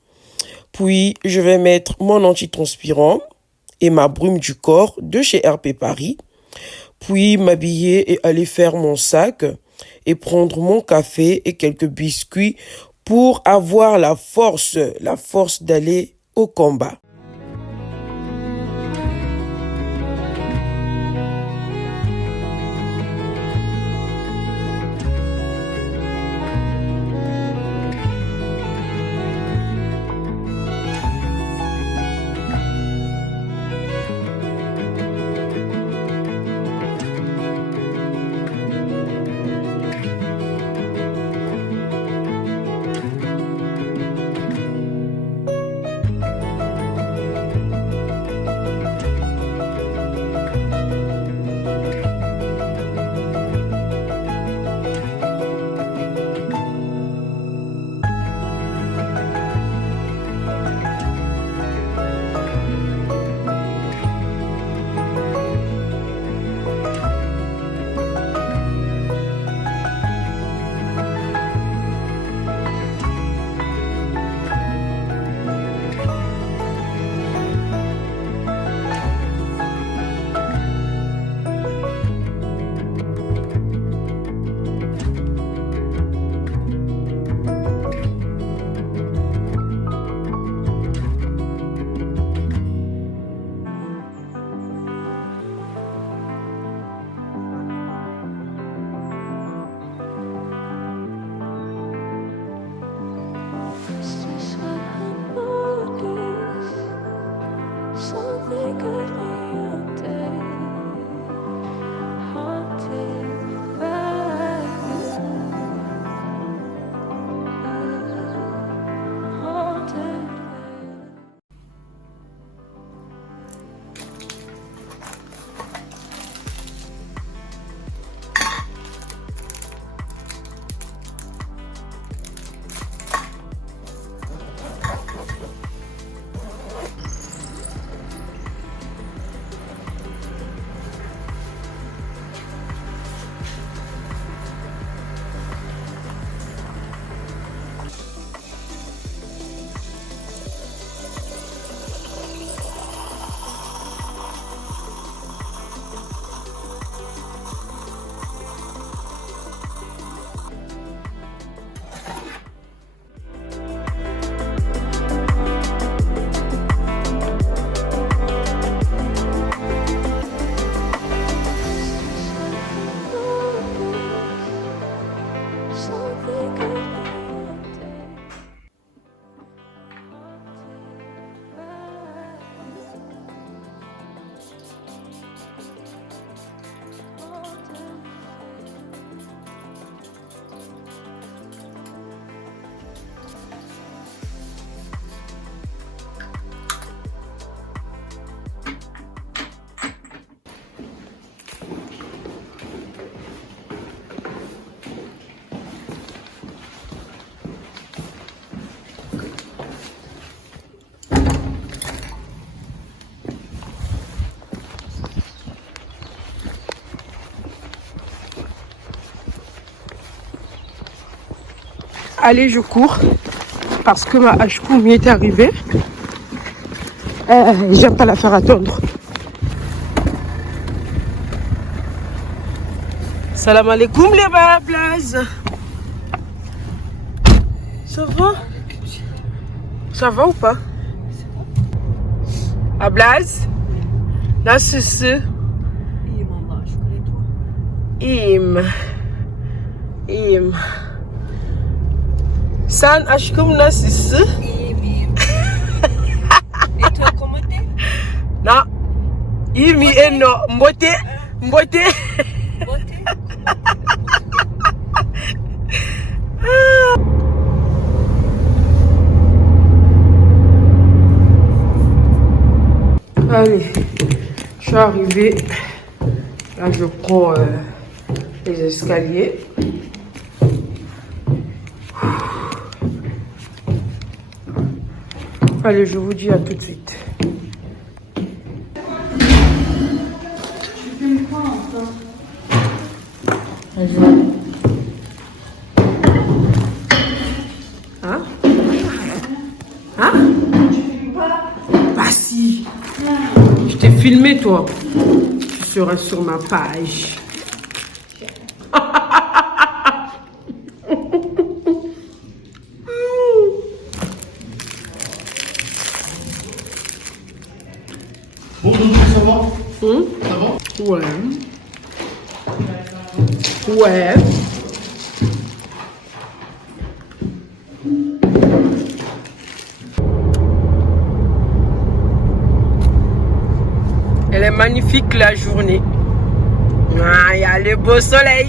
Puis, je vais mettre mon antitranspirant et ma brume du corps de chez RP Paris, puis m'habiller et aller faire mon sac et prendre mon café et quelques biscuits pour avoir la force d'aller au combat. allez, je cours. Parce que ma H-Kou m'y est arrivée. J'aime pas la faire attendre. Salam alaikum les bablas. Ça va? Ça va ou pas? Ablaz? Nasılsın? İyiyim Allah'a şükür et o. İyiyim. İyiyim. Sen aşkım nasılsın? İyiyim. Et toi comment t'es? Na. İyi mi eno? Mbote? Mbote? Beauté? Allez, je suis arrivée. Là, je prends les escaliers. Allez, je vous dis à tout de suite. Hein? Hein? Bah si. Je t'ai filmé, toi. Tu seras sur ma page. Bon, donc ça va? Ça va? Ouais. Ouais. Elle est magnifique la journée. Ah, il y a le beau soleil.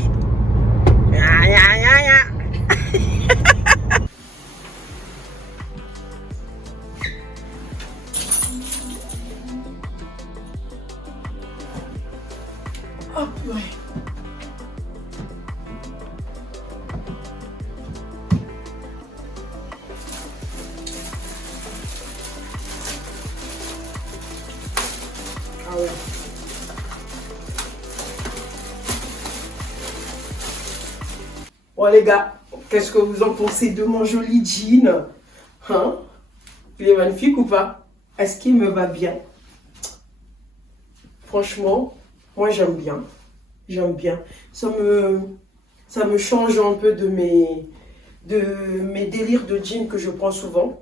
Ah, ya, ya, ya. Oh purée. Ah ouais. Bon les gars, qu'est-ce que vous en pensez de mon joli jean? Hein? Il est magnifique ou pas? Est-ce qu'il me va bien? Franchement, moi j'aime bien. J'aime bien. Ça me change un peu de mes délires de jean que je prends souvent.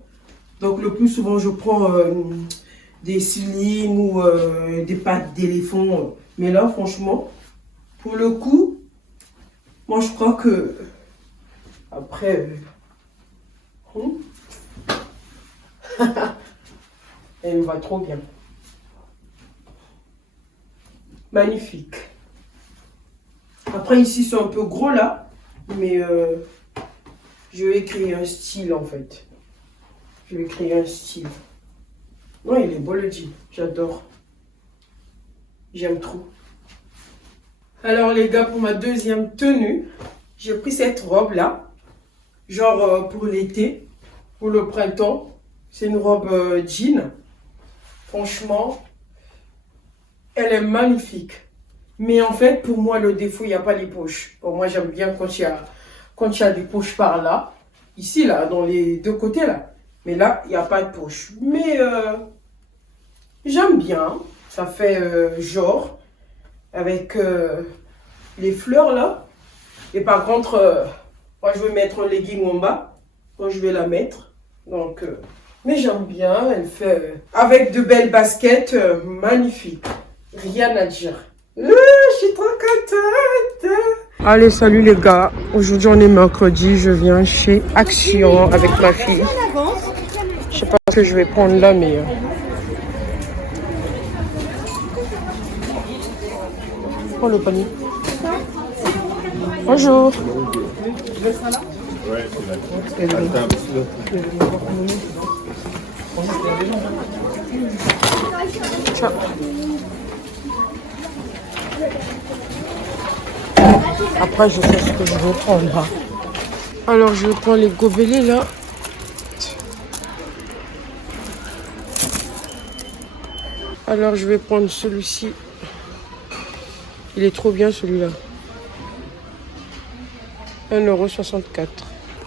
Donc le plus souvent je prends des slim ou des pattes d'éléphant. Mais là franchement, pour le coup, moi je crois que après elle me va trop bien. Magnifique. Après ici c'est un peu gros là, mais je vais créer un style en fait. Je vais créer un style. Ouais, il est beau le jean, j'adore. J'aime trop. Alors les gars, pour ma deuxième tenue, j'ai pris cette robe là, genre pour l'été, pour le printemps. C'est une robe jean. Franchement, elle est magnifique. Mais en fait, pour moi, le défaut, il n'y a pas les poches. Pour moi, j'aime bien quand il y a des poches par là. Ici, là, dans les deux côtés, là. Mais là, il n'y a pas de poche. Mais j'aime bien. Ça fait genre, avec les fleurs, là. Et par contre, moi, je vais mettre un legging en bas. Quand je vais la mettre. Donc, mais j'aime bien. Elle fait avec de belles baskets magnifiques. Rien à dire. Je suis trop contente. Allez, salut les gars. Aujourd'hui, on est mercredi. Je viens chez Action avec ma fille. Je sais pas ce que je vais prendre là, mais... Oh, le panier. Bonjour. Ouais, c'est là. Ciao. Après, je sais ce que je vais prendre. Alors, je prends les gobelets là. Alors, je vais prendre celui-ci. Il est trop bien celui-là. 1,64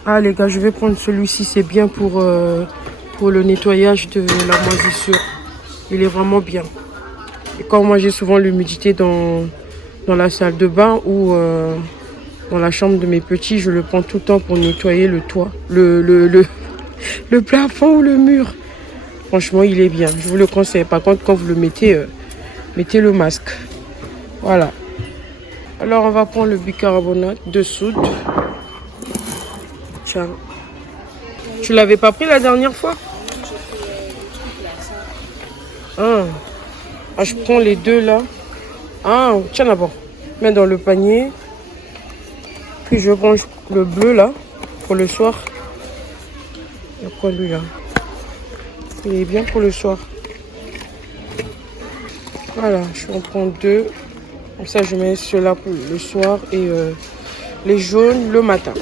€. Ah les gars, je vais prendre celui-ci, c'est bien pour le nettoyage de la moisissure. Il est vraiment bien. Et comme moi j'ai souvent l'humidité dans la salle de bain ou dans la chambre de mes petits, je le prends tout le temps pour nettoyer le toit, le plafond ou le mur. Franchement, il est bien, je vous le conseille. Par contre, quand vous le mettez, mettez le masque. Voilà. Alors, on va prendre le bicarbonate de soude. Tiens. Tu l'avais pas pris la dernière fois? Ah. Ah, je prends les deux là. Ah, tiens d'abord. Mets dans le panier. Puis je prends le bleu là pour le soir. Il y a quoi lui là? Il est bien pour le soir. Voilà, je en prends deux. Comme ça, je mets ceux-là pour le soir et les jaunes le matin.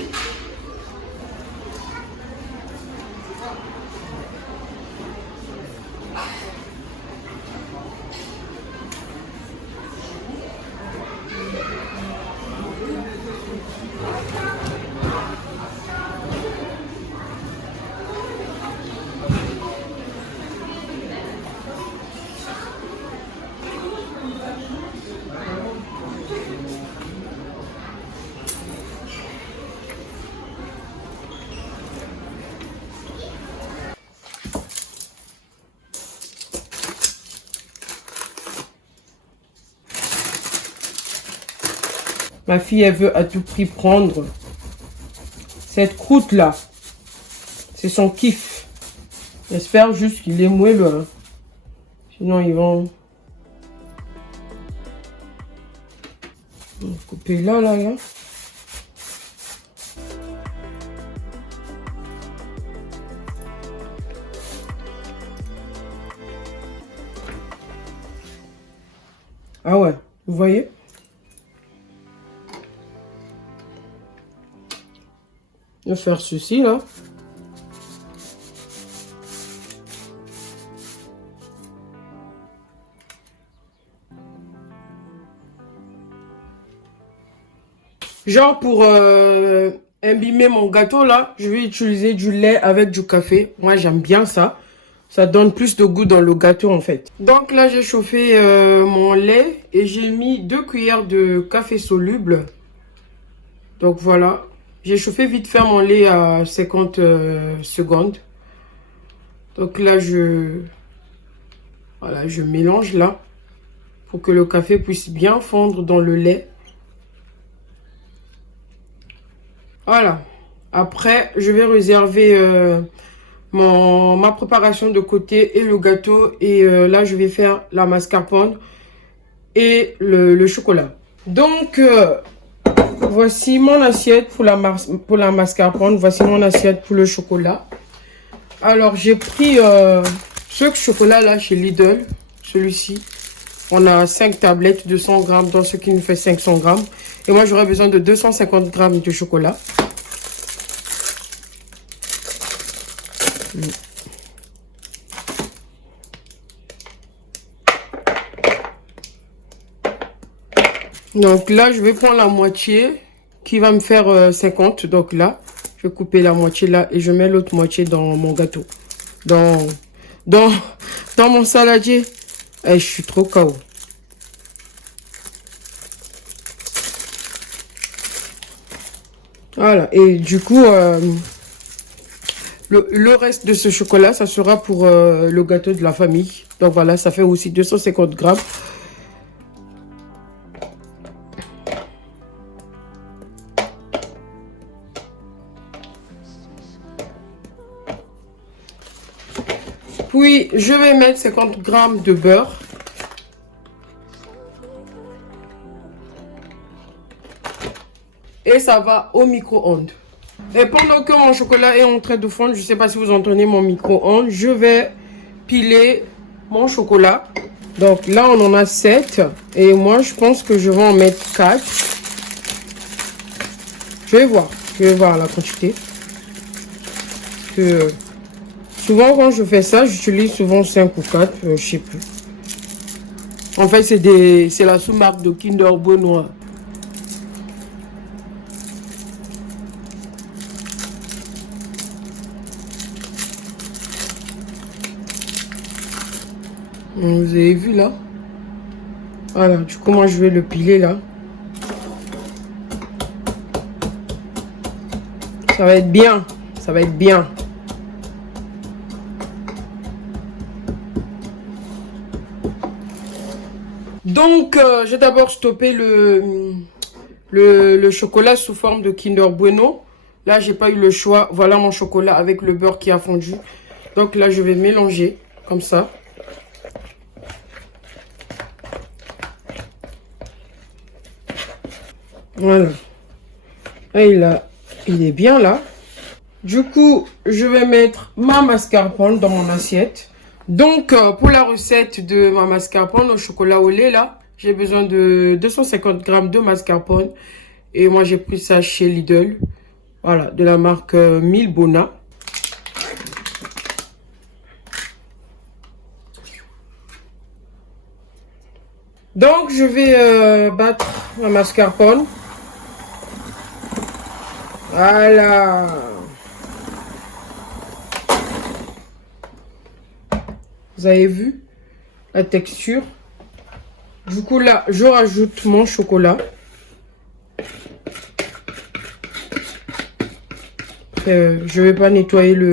Ma fille, elle veut à tout prix prendre cette croûte-là. C'est son kiff. J'espère juste qu'il est moelleux. Hein. Sinon, ils vont couper là. Ah ouais, vous voyez? Je vais faire ceci là. Genre pour imbimer mon gâteau là, je vais utiliser du lait avec du café. Moi j'aime bien ça. Ça donne plus de goût dans le gâteau en fait. Donc là j'ai chauffé mon lait et j'ai mis 2 cuillères de café soluble. Donc voilà. J'ai chauffé vite fait mon lait à 50 secondes. Donc là, voilà, je mélange là pour que le café puisse bien fondre dans le lait. Voilà. Après, je vais réserver ma préparation de côté et le gâteau. Et là, je vais faire la mascarpone et le chocolat. Donc... voici mon assiette pour la mascarpone. Voici mon assiette pour le chocolat. Alors, j'ai pris ce chocolat-là chez Lidl. Celui-ci. On a 5 tablettes de 100 grammes, dans ce qui nous fait 500 grammes. Et moi, j'aurais besoin de 250 grammes de chocolat. Donc là, je vais prendre la moitié qui va me faire 50. Donc là, je vais couper la moitié là et je mets l'autre moitié dans mon gâteau. Dans mon saladier. Et je suis trop KO. Voilà. Et du coup, le reste de ce chocolat, ça sera pour le gâteau de la famille. Donc voilà, ça fait aussi 250 grammes. Puis, je vais mettre 50 grammes de beurre. Et ça va au micro-ondes. Et pendant que mon chocolat est en train de fondre, je ne sais pas si vous entendez mon micro-ondes, je vais piler mon chocolat. Donc là, on en a 7. Et moi, je pense que je vais en mettre 4. Je vais voir la quantité. Souvent, quand je fais ça, j'utilise souvent 5 ou 4, je ne sais plus. En fait, c'est la sous-marque de Kinder Bueno. Vous avez vu là? Voilà, du coup, moi, je vais le piler là. Ça va être bien. Ça va être bien. Donc, j'ai d'abord stoppé le chocolat sous forme de Kinder Bueno. Là, j'ai pas eu le choix. Voilà mon chocolat avec le beurre qui a fondu. Donc là, je vais mélanger comme ça. Voilà. Là, il est bien là. Du coup, je vais mettre ma mascarpone dans mon assiette. Donc, pour la recette de ma mascarpone au chocolat au lait, là, j'ai besoin de 250 grammes de mascarpone. Et moi, j'ai pris ça chez Lidl. Voilà, de la marque Milbona. Donc, je vais battre ma mascarpone. Voilà. Vous avez vu la texture? Du coup, là, je rajoute mon chocolat. Je vais pas nettoyer le...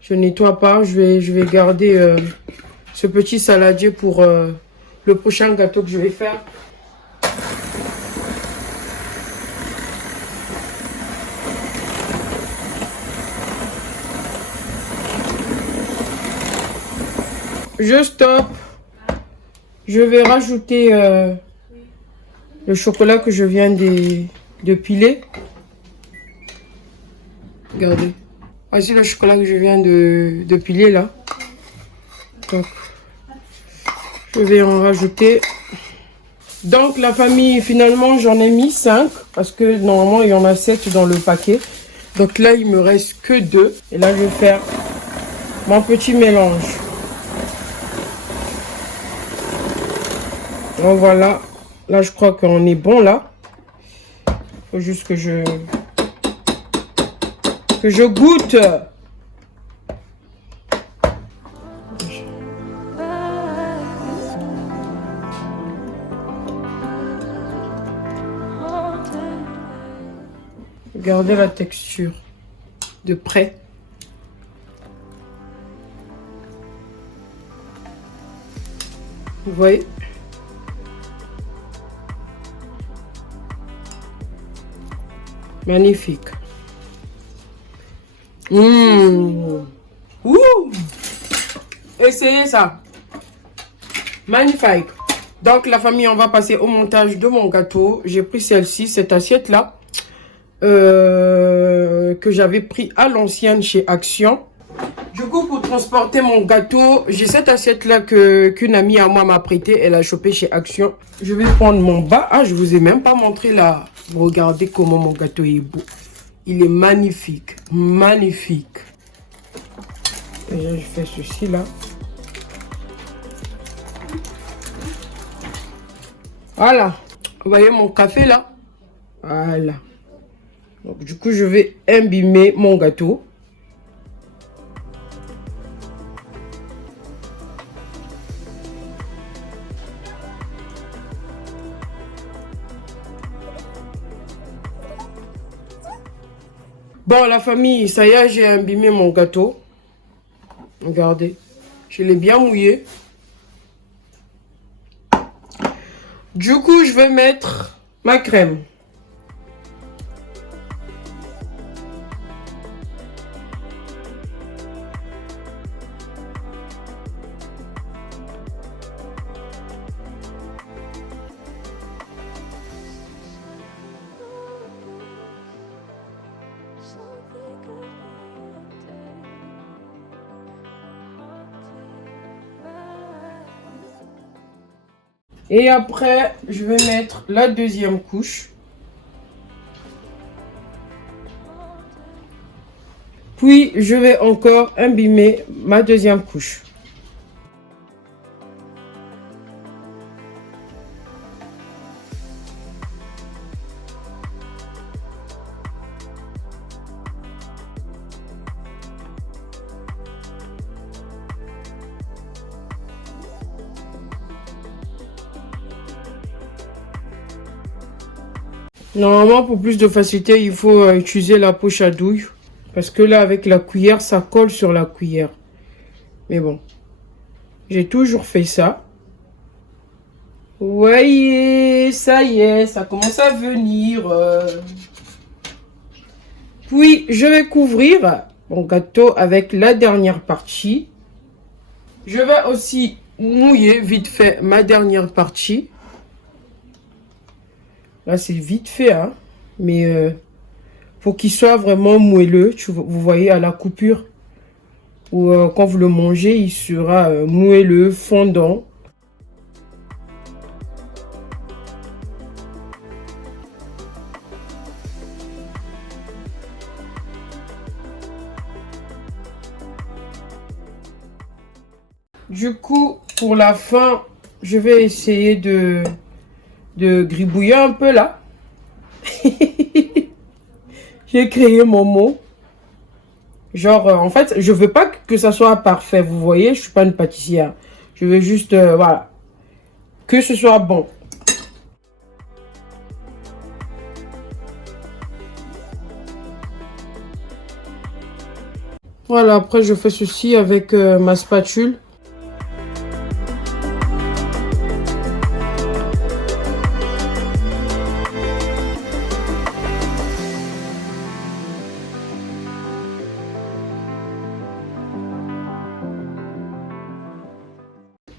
Je nettoie pas. Je vais garder ce petit saladier pour le prochain gâteau que je vais faire. Je stoppe. Je vais rajouter le chocolat que je viens de piler. Regardez. Voici le chocolat que je viens de piler là. Donc, je vais en rajouter. Donc, la famille, finalement, j'en ai mis 5. Parce que normalement, il y en a 7 dans le paquet. Donc là, il me reste que 2. Et là, je vais faire mon petit mélange. Donc voilà, là je crois qu'on est bon là. Il faut juste que je goûte. Regardez la texture de près. Vous voyez? Magnifique. Ouh. Essayez ça. Magnifique. Donc la famille, on va passer au montage de mon gâteau. J'ai pris celle-ci, cette assiette-là. Que j'avais pris à l'ancienne chez Action. Du coup, pour transporter mon gâteau, j'ai cette assiette-là qu'une amie à moi m'a prêtée. Elle a chopé chez Action. Je vais prendre mon bas. Ah, je vous ai même pas montré là. Regardez comment mon gâteau est beau. Il est magnifique. Magnifique. Et je fais ceci là. Voilà. Vous voyez mon café là? Voilà. Donc, du coup, je vais imbimer mon gâteau. Bon, la famille, ça y est, j'ai imbibé mon gâteau. Regardez, je l'ai bien mouillé. Du coup, je vais mettre ma crème. Et après, je vais mettre la deuxième couche. Puis, je vais encore imbimer ma deuxième couche. Normalement, pour plus de facilité, il faut utiliser la poche à douille. Parce que là, avec la cuillère, ça colle sur la cuillère. Mais bon, j'ai toujours fait ça. Vous voyez, ça y est, ça commence à venir. Puis, je vais couvrir mon gâteau avec la dernière partie. Je vais aussi mouiller vite fait ma dernière partie. Là, c'est vite fait, hein. Mais pour qu'il soit vraiment moelleux, vous voyez à la coupure. Ou quand vous le mangez, il sera moelleux, fondant. Du coup, pour la fin, je vais essayer de gribouiller un peu là. J'ai créé mon mot. Genre, en fait, je veux pas que ça soit parfait. Vous voyez, je suis pas une pâtissière. Je veux juste, voilà, que ce soit bon. Voilà, après, je fais ceci avec ma spatule.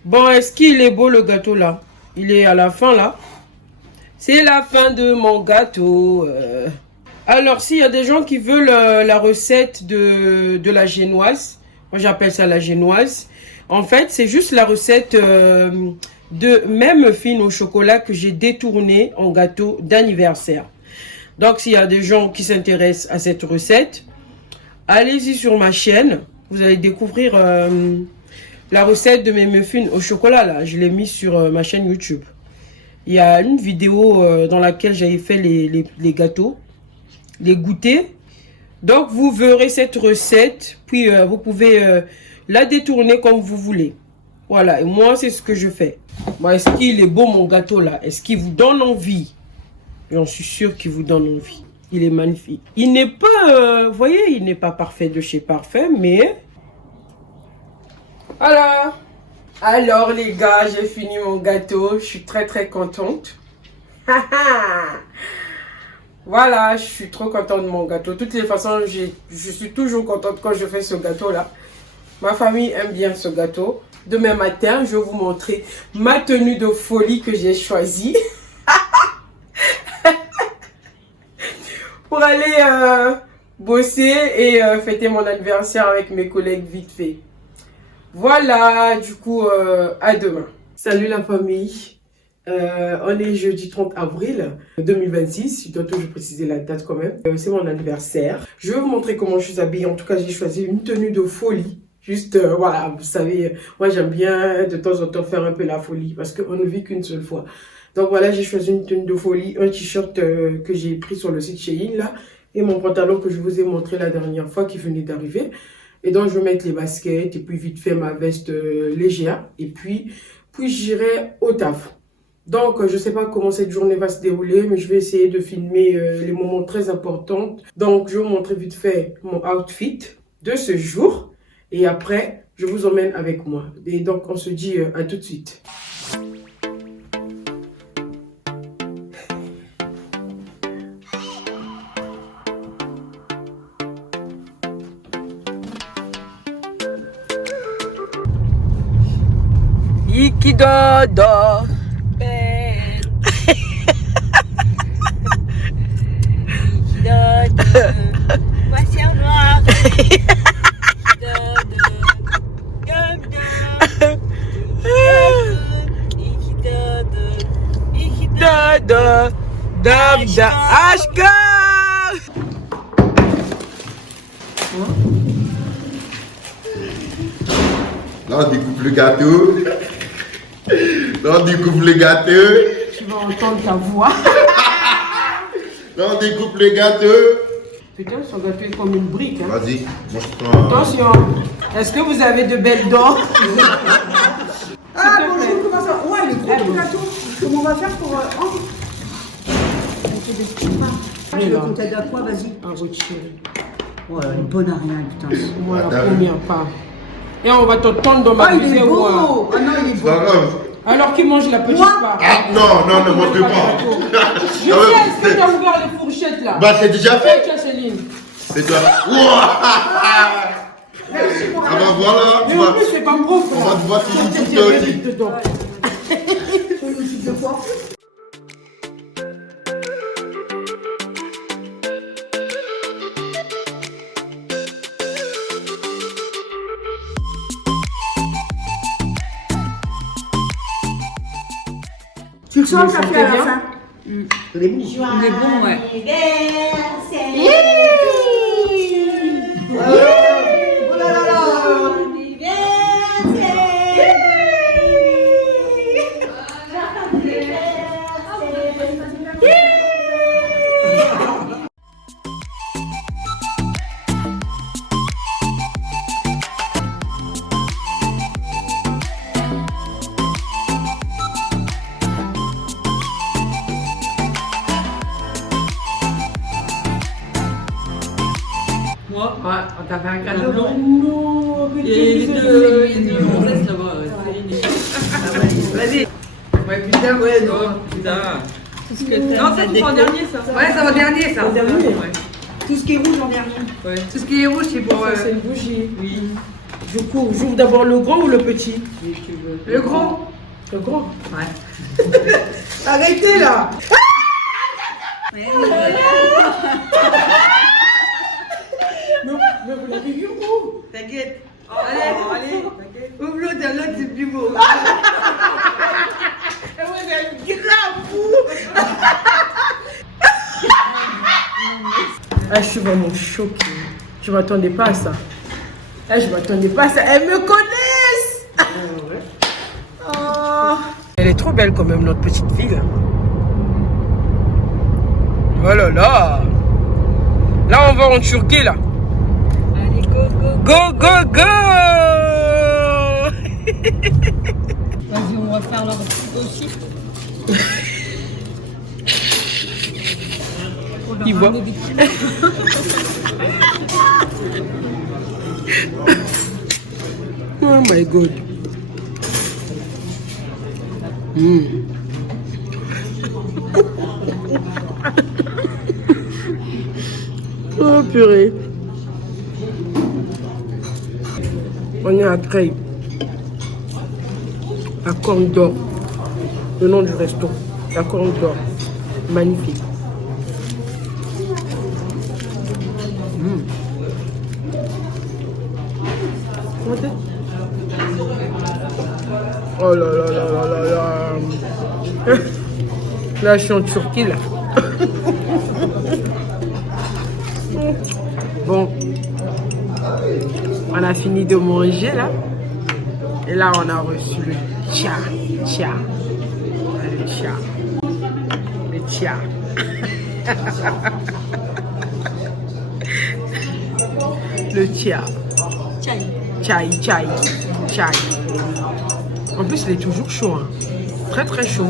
Bon, est-ce qu'il est beau le gâteau là? Il est à la fin là. C'est la fin de mon gâteau. Alors, s'il y a des gens qui veulent la recette de la génoise, moi j'appelle ça la génoise. En fait, c'est juste la recette de mes muffins au chocolat que j'ai détourné en gâteau d'anniversaire. Donc, s'il y a des gens qui s'intéressent à cette recette, allez-y sur ma chaîne. Vous allez découvrir la recette de mes muffins au chocolat. Là, je l'ai mis sur ma chaîne YouTube. Il y a une vidéo dans laquelle j'avais fait les gâteaux, les goûters. Donc, vous verrez cette recette. Puis, vous pouvez la détourner comme vous voulez. Voilà, et moi, c'est ce que je fais. Bon, est-ce qu'il est beau, mon gâteau, là? Est-ce qu'il vous donne envie? J'en suis sûre qu'il vous donne envie. Il est magnifique. Il n'est pas, vous voyez, il n'est pas parfait de chez parfait, mais... Voilà. Alors, les gars, j'ai fini mon gâteau. Je suis très, très contente. Voilà, je suis trop contente de mon gâteau. De toutes les façons, je suis toujours contente quand je fais ce gâteau-là. Ma famille aime bien ce gâteau. Demain matin, je vais vous montrer ma tenue de folie que j'ai choisie. Pour aller bosser et fêter mon anniversaire avec mes collègues vite fait. Voilà, du coup, à demain. Salut la famille. On est jeudi 30 avril 2026. Je dois toujours préciser la date quand même. C'est mon anniversaire. Je vais vous montrer comment je suis habillée. En tout cas, j'ai choisi une tenue de folie. Juste, voilà, vous savez, moi j'aime bien de temps en temps faire un peu la folie parce qu'on ne vit qu'une seule fois. Donc voilà, j'ai choisi une tenue de folie, un t-shirt que j'ai pris sur le site Shein là et mon pantalon que je vous ai montré la dernière fois qui venait d'arriver. Et donc je vais mettre les baskets et puis vite fait ma veste légère et puis j'irai au taf. Donc je sais pas comment cette journée va se dérouler mais je vais essayer de filmer les moments très importants. Donc je vais vous montrer vite fait mon outfit de ce jour. Et après, je vous emmène avec moi. Et donc, on se dit à tout de suite. Ikidodo. Ikidodo. Poisson noir. Ashka. Là, on découpe le gâteau. Là, on découpe le gâteau. Tu vas entendre ta voix. Là, on découpe le gâteau. Putain, son gâteau est comme une brique. Hein. Vas-y, montre-toi. Attention. Est-ce que vous avez de belles dents? Ah bonjour, comment ça va? Ouais, le gros gâteau. Comment on va faire pour... c'est des petits pains. Tu Oui, veux là. qu'on t'aide à quoi, vas-y. Un rôti. Ouais, elle est bonne à rien, putain. Voilà, Madame. combien pas. Et on va t'entendre dans ma Ah, il est vidéo. beau. Ah non, il est C'est beau. pas grave. Alors qui mange la petite Moi part. Ah, non, non, ne montrez pas. Je sais, est-ce que tu as ouvert les fourchettes là? Bah, c'est déjà fait. Tiens, Céline. C'est toi. Ouah. Merci, mon Ah bah voilà, Mais tu en vas. plus, c'est pas propre. On va te voir sur Ton YouTube, petit toi aussi. mérite dedans. Sur YouTube de quoi? Tu le sens, ça fait à la bien? fin. Il est bon. Il est bon, ouais. Oh là là là. Moi, Ouais, on t'a fait un un cadeau. blanc. Non, Et les deux, on laisse là-bas. Vas-y. Ouais, putain, ouais, non. Putain. Tout ce que t'as. Non, ça c'est en dernier, ça. Ouais, c'est en dernier, ça. En dernier. Ouais. Tout ce qui est rouge en dernier. Ouais. Tout ce qui est rouge, c'est pour Ça, c'est une bougie. Oui. Du coup, j'ouvre d'abord le gros ou le petit? Si tu veux. le gros. Le gros. Ouais. Arrêtez là. Mais vous l'avez vu où? T'inquiète. Allez, ouvre l'autre, l'autre, c'est plus beau. Eh ouais, mais grave vous. Ah, je suis vraiment choquée. Je m'attendais pas à ça. Ah, je m'attendais pas à ça. Elles me connaissent. Oh. Elle est trop belle quand même, notre petite ville. Oh là là. Là, on va en Turquie, là. Allez, go, go. Go, go, go. Vas-y, on va faire leur aussi. Il voit. Oh my god. Oh purée. On est à Creil. La Corne d'Or. Le nom du resto. La Corne d'Or. Magnifique. Oh là là là là là là. Là, je suis en Turquie, là. Bon. On a fini de manger, là. Et là, on a reçu le tcha. Tcha. Le tcha. Le tcha. Le tcha. Chai, chai, chai. En plus, il est toujours chaud. Hein. Très, très chaud.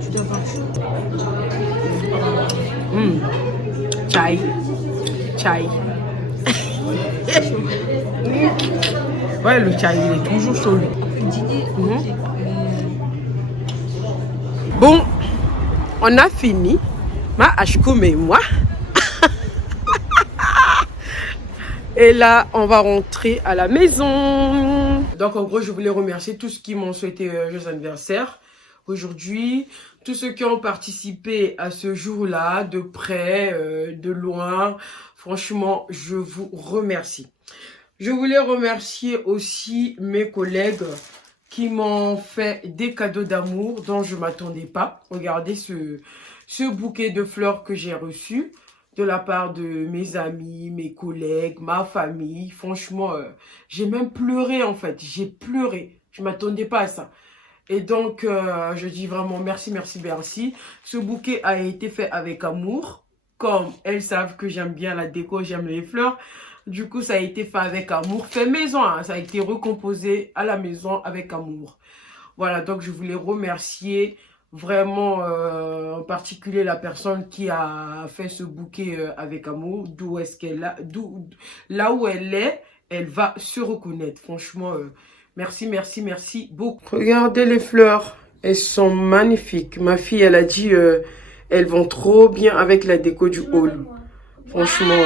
Tu dois avoir chaud. Chai. Chai. Ouais, le chai, il est toujours chaud, lui. Bon, on a fini. Ma Ashkoum et moi. Et là, on va rentrer à la maison. Donc, en gros, je voulais remercier tous ceux qui m'ont souhaité joyeux anniversaire aujourd'hui. Tous ceux qui ont participé à ce jour-là, de près, de loin. Franchement, je vous remercie. Je voulais remercier aussi mes collègues qui m'ont fait des cadeaux d'amour dont je ne m'attendais pas. Regardez ce bouquet de fleurs que j'ai reçu de la part de mes amis, mes collègues, ma famille. Franchement, j'ai même pleuré en fait. J'ai pleuré. Je ne m'attendais pas à ça. Et donc, je dis vraiment merci, merci, merci. Ce bouquet a été fait avec amour. Comme elles savent que j'aime bien la déco, j'aime les fleurs. Du coup, ça a été fait avec amour. Fait maison, hein. Ça a été recomposé à la maison avec amour. Voilà, donc je voulais remercier vraiment, en particulier la personne qui a fait ce bouquet avec amour, d'où est-ce qu'elle a, là où elle est, elle va se reconnaître. Franchement, merci, merci, merci beaucoup. Regardez les fleurs, elles sont magnifiques. Ma fille, elle a dit, elles vont trop bien avec la déco du hall. Franchement,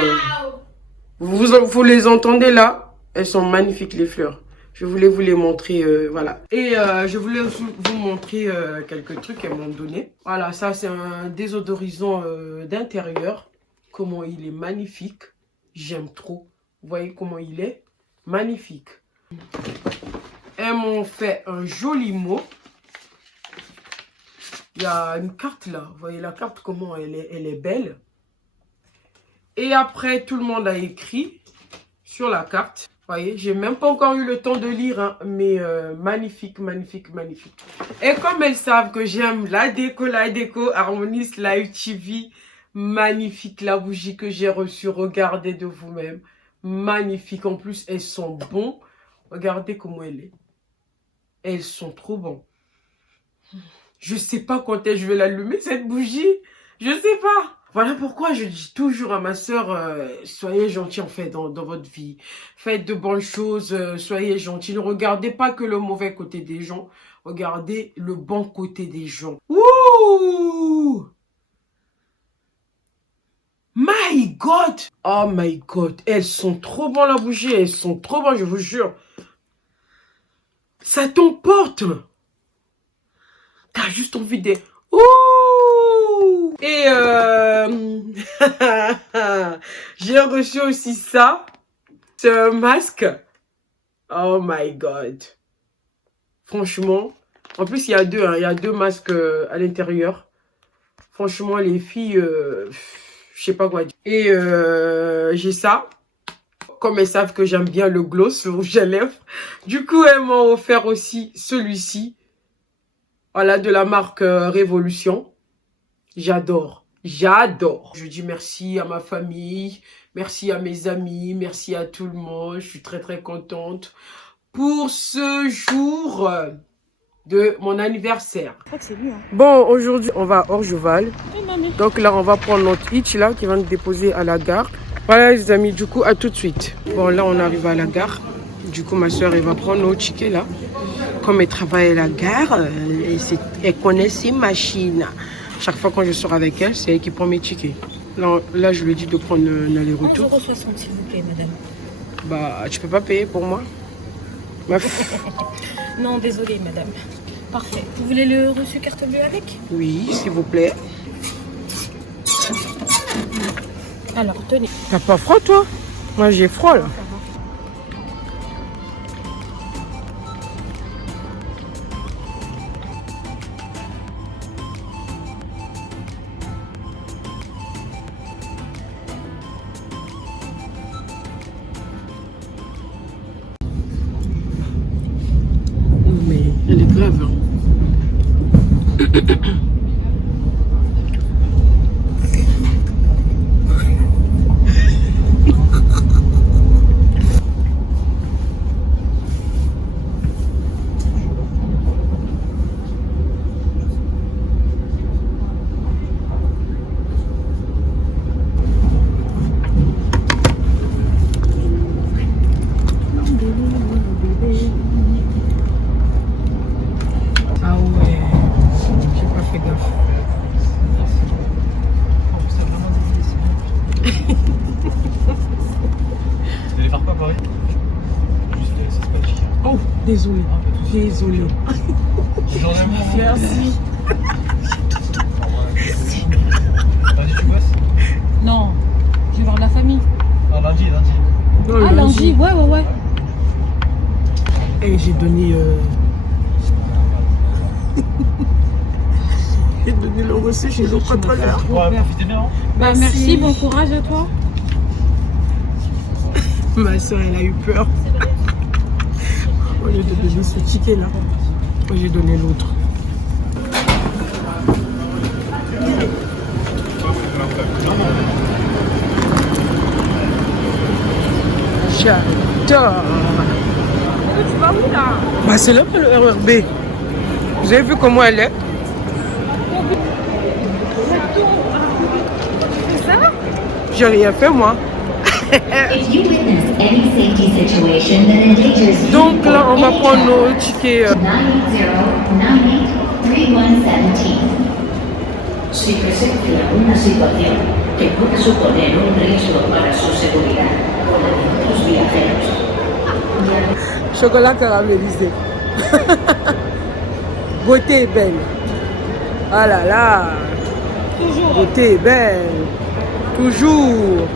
vous les entendez là? Elles sont magnifiques les fleurs. Je voulais vous les montrer, voilà. Et je voulais aussi vous montrer quelques trucs qu'elles m'ont donné. Voilà, ça c'est un désodorisant d'intérieur. Comment il est magnifique. J'aime trop. Vous voyez comment il est? Magnifique. Elles m'ont fait un joli mot. Il y a une carte là. Vous voyez la carte, comment elle est belle. Et après, tout le monde a écrit sur la carte. Vous voyez, j'ai même pas encore eu le temps de lire, hein, mais magnifique, magnifique, magnifique. Et comme elles savent que j'aime la déco, Harmonis Live TV, magnifique la bougie que j'ai reçue, regardez de vous-même. Magnifique, en plus elles sont bonnes. Regardez comment elle est. Elles sont trop bonnes. Je sais pas quand est-ce que je vais l'allumer cette bougie. Je sais pas. Voilà pourquoi je dis toujours à ma soeur, soyez gentils en fait dans votre vie. Faites de bonnes choses, soyez gentils. Ne regardez pas que le mauvais côté des gens. Regardez le bon côté des gens. Ouh! My God! Oh my God! Elles sont trop bonnes la bougie. Elles sont trop bonnes, je vous jure. Ça t'emporte. T'as juste envie de... Ouh! Et j'ai reçu aussi ça, ce masque. Oh my God. Franchement, en plus il y a deux, hein, il y a deux masques à l'intérieur. Franchement les filles, je sais pas quoi dire. Et j'ai ça. Comme elles savent que j'aime bien le gloss, le rouge à lèvres. Du coup elles m'ont offert aussi celui-ci. Voilà, de la marque Révolution. J'adore, j'adore. Je dis merci à ma famille, merci à mes amis, merci à tout le monde. Je suis très très contente pour ce jour de mon anniversaire. Je crois que c'est lui. Hein. Bon, aujourd'hui on va à Orgeval. Donc là on va prendre notre hitch là qui va nous déposer à la gare. Voilà les amis, du coup à tout de suite. Bon là on arrive à la gare. Du coup ma soeur elle va prendre nos tickets là. Comme elle travaille à la gare, elle connaît ses machines. Chaque fois quand je sors avec elle, c'est elle qui prend mes tickets. Là je lui ai dit de prendre un aller-retour. 1,60 € s'il vous plaît, madame. Bah, tu peux pas payer pour moi. Non, désolée, madame. Parfait. Vous voulez le reçu carte bleue avec? Oui, s'il vous plaît. Alors, tenez. T'as pas froid, toi? Moi, j'ai froid, là. Mais elle est grave. Hein. Oh, désolé. Désolé. Merci. Non, je vais voir la famille. Non, lundi. Non, Ah, lundi, ouais. Et j'ai donné... J'ai donné le reçu chez le contrôleur. Ouais, profitez bien. Hein. Bah, merci, bon courage à toi. Ma soeur, elle a eu peur. Au lieu de donner ce ticket-là, moi j'ai donné l'autre. J'adore. Tu vas où là? Bah c'est là pour le RERB. Vous avez vu comment elle est? J'ai rien fait, moi. Donc là, on va prendre nos tickets. Si presencia una situación que puede suponer un riesgo para su seguridad o la de otros viajeros. Chocolat caramélisé. Beauté est belle. Ah là là. Toujours. Beauté est belle. Toujours.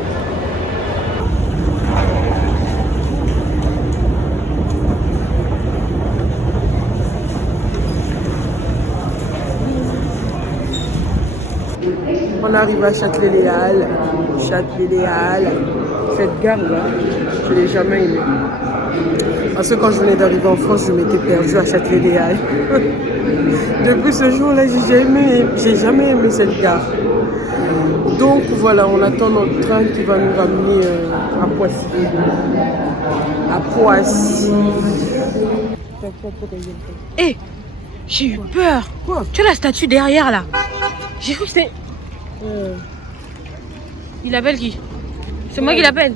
On arrive à Châtelet-Les-Halles. Châtelet-Les-Halles. Cette gare-là, je ne l'ai jamais aimée. Parce que quand je venais d'arriver en France, je m'étais perdue à Châtelet-Les-Halles. Depuis ce jour-là, j'ai jamais aimé cette gare. Donc voilà, on attend notre train qui va nous ramener à Poissy. À Poissy. Hé, j'ai eu peur. Quoi? Tu as la statue derrière là. J'ai cru que c'était... Il appelle qui? C'est moi qui l'appelle.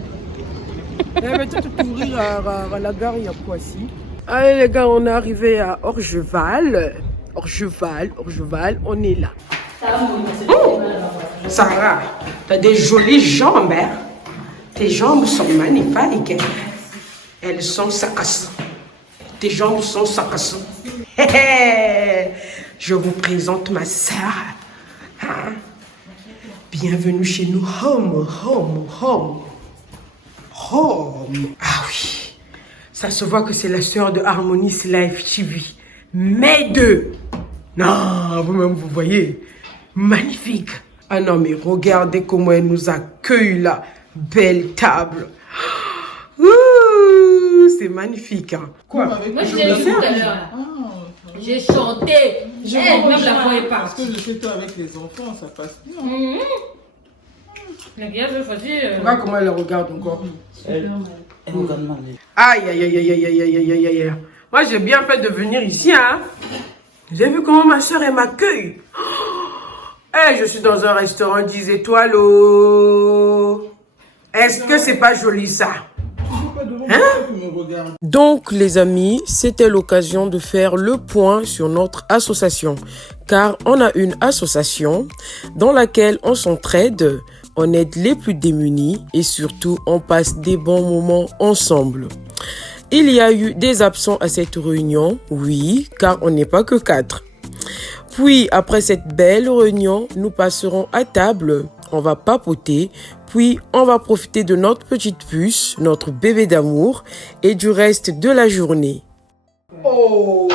Mais tu peux courir à la gare, il y a Poissy. Allez les gars, on est arrivé à Orgeval. Orgeval, on est là. Oh, Sarah, t'as des jolies jambes, hein? Tes jambes sont magnifiques. Elles sont sacasses. Tes jambes sont sacasses. Je vous présente ma sœur. Hein? Bienvenue chez nous. Home. Ah oui. Ça se voit que c'est la sœur de Harmonies Live TV. Mais deux. Non, vous-même, vous voyez. Magnifique. Ah non, mais regardez comment elle nous accueille là. Belle table. Ouh, c'est magnifique. Hein. Quoi? Moi, je l'ai vu tout à l'heure. J'ai chanté. Même la voix est partie. Parce que je sais, toi, avec les enfants, ça passe bien. La gars, je choisis. Regarde comment elle regarde encore. Elle regarde mal. Aïe. Moi, j'ai bien fait de venir ici, hein. J'ai vu comment ma soeur, elle m'accueille. Eh, je suis dans un restaurant 10 étoiles. Oh. Est-ce que c'est pas joli, ça? Hein? Donc, les amis, c'était l'occasion de faire le point sur notre association. Car on a une association dans laquelle on s'entraide, on aide les plus démunis et surtout, on passe des bons moments ensemble. Il y a eu des absents à cette réunion, oui, car on n'est pas que 4. Puis, après cette belle réunion, nous passerons à table, on va papoter, puis on va profiter de notre petite puce, notre bébé d'amour, et du reste de la journée. Oh,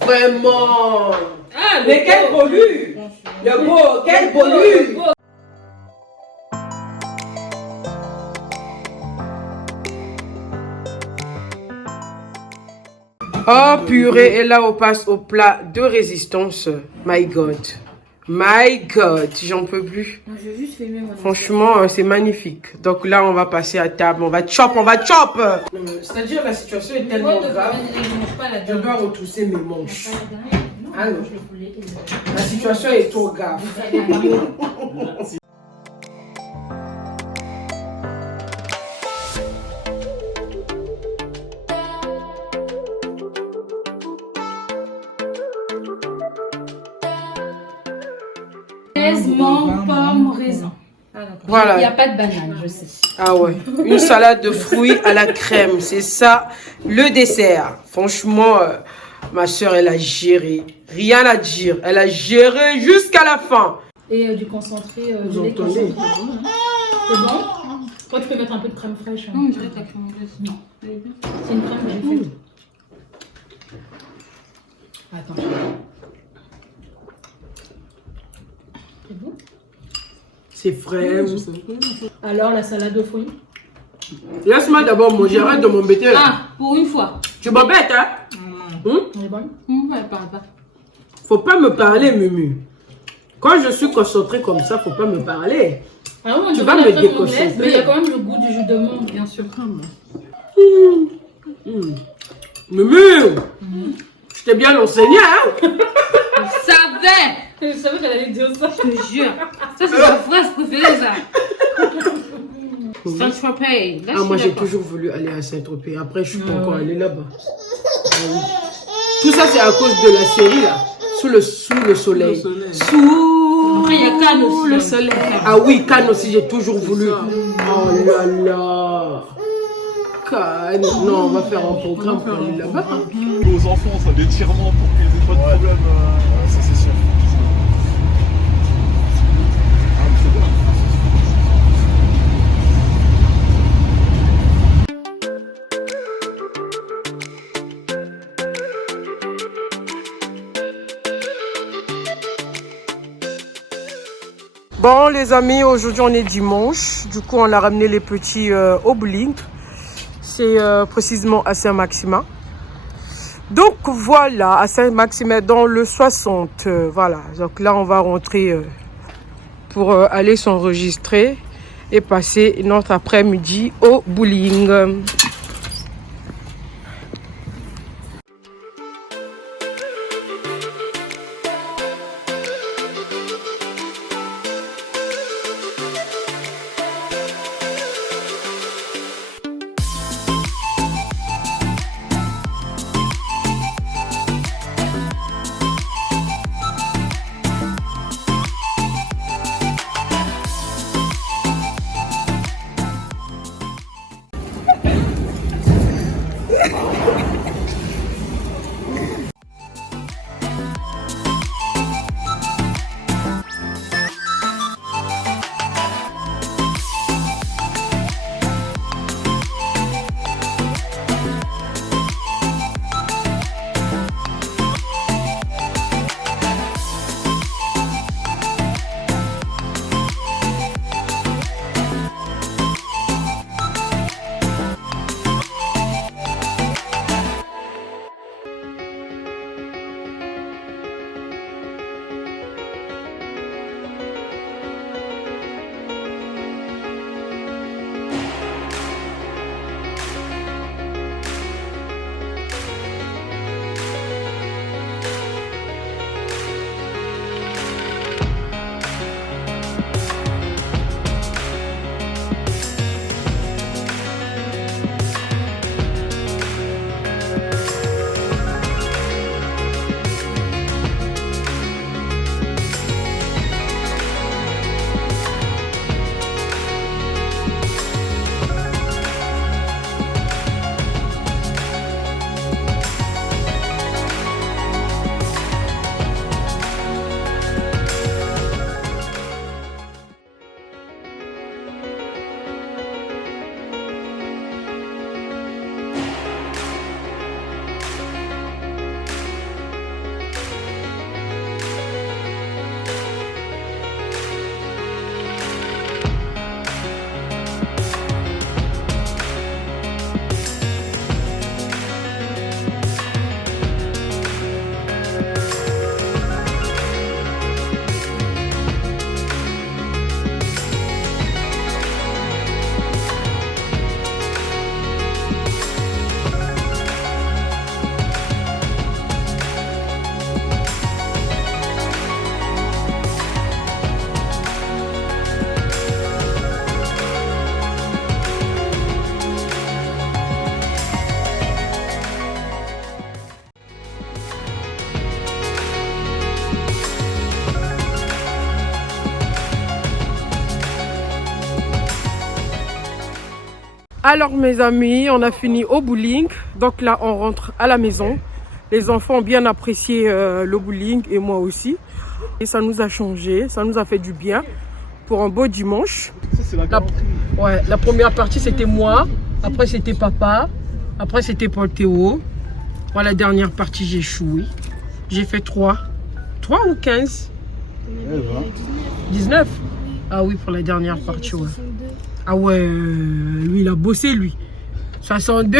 vraiment! Ah, mais quel bolu! Le beau, quel bolu! Oh purée, et là on passe au plat de résistance. My God, j'en peux plus. Non, je vais juste filmer mon Franchement, c'est magnifique. Donc là, on va passer à table, on va chop. C'est-à-dire la situation est tellement grave. Je dois retrousser mes manches. Ah non, la situation est trop grave. Mangue, pomme, raisin. Voilà. Il n'y a pas de banane, je sais. Ah ouais, une salade de fruits à la crème, c'est ça le dessert. Franchement, ma soeur, elle a géré. Rien à dire, elle a géré jusqu'à la fin. Et du concentré, Vous entendez? C'est bon? Toi, tu peux mettre un peu de crème fraîche. Non, je vais ta crème fraîche. Non. C'est une crème que j'ai faite. Attends. C'est bon? C'est frais. Alors, la salade de fruits? Laisse-moi d'abord manger, arrête de m'embêter. Ah, pour une fois. Tu m'embêtes, hein? Elle est bonne? Elle parle pas. Faut pas me parler, Mumu. Quand je suis concentrée comme ça, faut pas me parler. Ah oui, tu vas me déconcentrer. Mais il y a quand même le goût du jus de menthe, bien sûr. Mumu, je t'ai bien enseigné, hein? Je savais qu'elle allait dire ça. Je te jure. Ça, c'est ma phrase préférée, ça. Saint-Tropez. Là, Ah, je moi, suis j'ai d'accord. toujours voulu aller à Saint-Tropez. Après, je suis pas encore allée là-bas. Ah oui. Tout ça, c'est à cause de la série, là. Sous le soleil. Sous Après, il y a Cannes aussi. le hein. soleil. Ah oui, Cannes aussi, j'ai toujours voulu. Oh là là. Cannes. Non, on va faire un programme pour aller là-bas. hein. Aux enfants, ça, l'étirement pour qu'ils aient pas de problème. Ça, c'est sûr. Ah, mais c'est bien. Bon les amis, aujourd'hui on est dimanche, du coup on a ramené les petits au bowling, c'est précisément à Saint-Maximin. Donc voilà, à Saint-Maximin dans le 60, voilà, donc là on va rentrer pour aller s'enregistrer et passer notre après-midi au bowling. Alors mes amis, on a fini au bowling, donc là on rentre à la maison. Les enfants ont bien apprécié le bowling et moi aussi. Et ça nous a changé, ça nous a fait du bien pour un beau dimanche. Ça, c'est la galanterie. Ouais, la première partie c'était moi, après c'était papa, après c'était Paul Théo. Voilà, la dernière partie j'ai échoué. J'ai fait 3 ou 15 19. Ah oui, pour la dernière partie, ouais. Ah ouais, lui il a bossé lui. 62.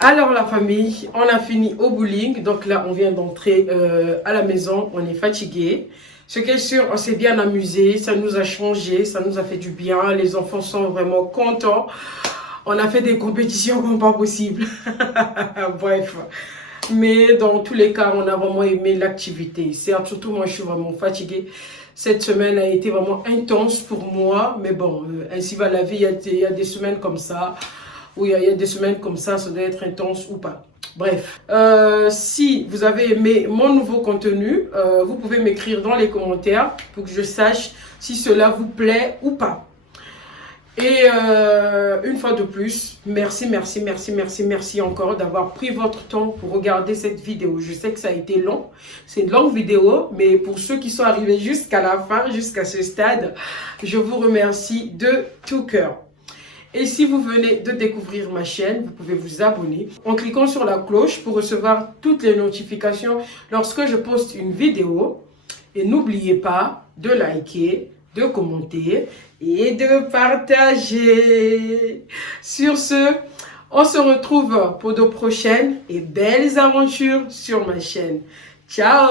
Alors la famille, on a fini au bowling. Donc là, on vient d'entrer à la maison. On est fatigué. Ce qui est sûr, on s'est bien amusé. Ça nous a changé, ça nous a fait du bien. Les enfants sont vraiment contents. On a fait des compétitions comme pas possible. Bref. Mais dans tous les cas, on a vraiment aimé l'activité. Certes, surtout moi, je suis vraiment fatiguée. Cette semaine a été vraiment intense pour moi. Mais bon, ainsi va la vie. Il y a des semaines comme ça. Oui, il y a des semaines comme ça doit être intense ou pas. Bref, si vous avez aimé mon nouveau contenu, vous pouvez m'écrire dans les commentaires pour que je sache si cela vous plaît ou pas. Et une fois de plus, merci encore d'avoir pris votre temps pour regarder cette vidéo. Je sais que ça a été long, c'est une longue vidéo, mais pour ceux qui sont arrivés jusqu'à la fin, jusqu'à ce stade, je vous remercie de tout cœur. Et si vous venez de découvrir ma chaîne, vous pouvez vous abonner en cliquant sur la cloche pour recevoir toutes les notifications lorsque je poste une vidéo. Et n'oubliez pas de liker, de commenter et de partager. Sur ce, on se retrouve pour de prochaines et belles aventures sur ma chaîne. Ciao!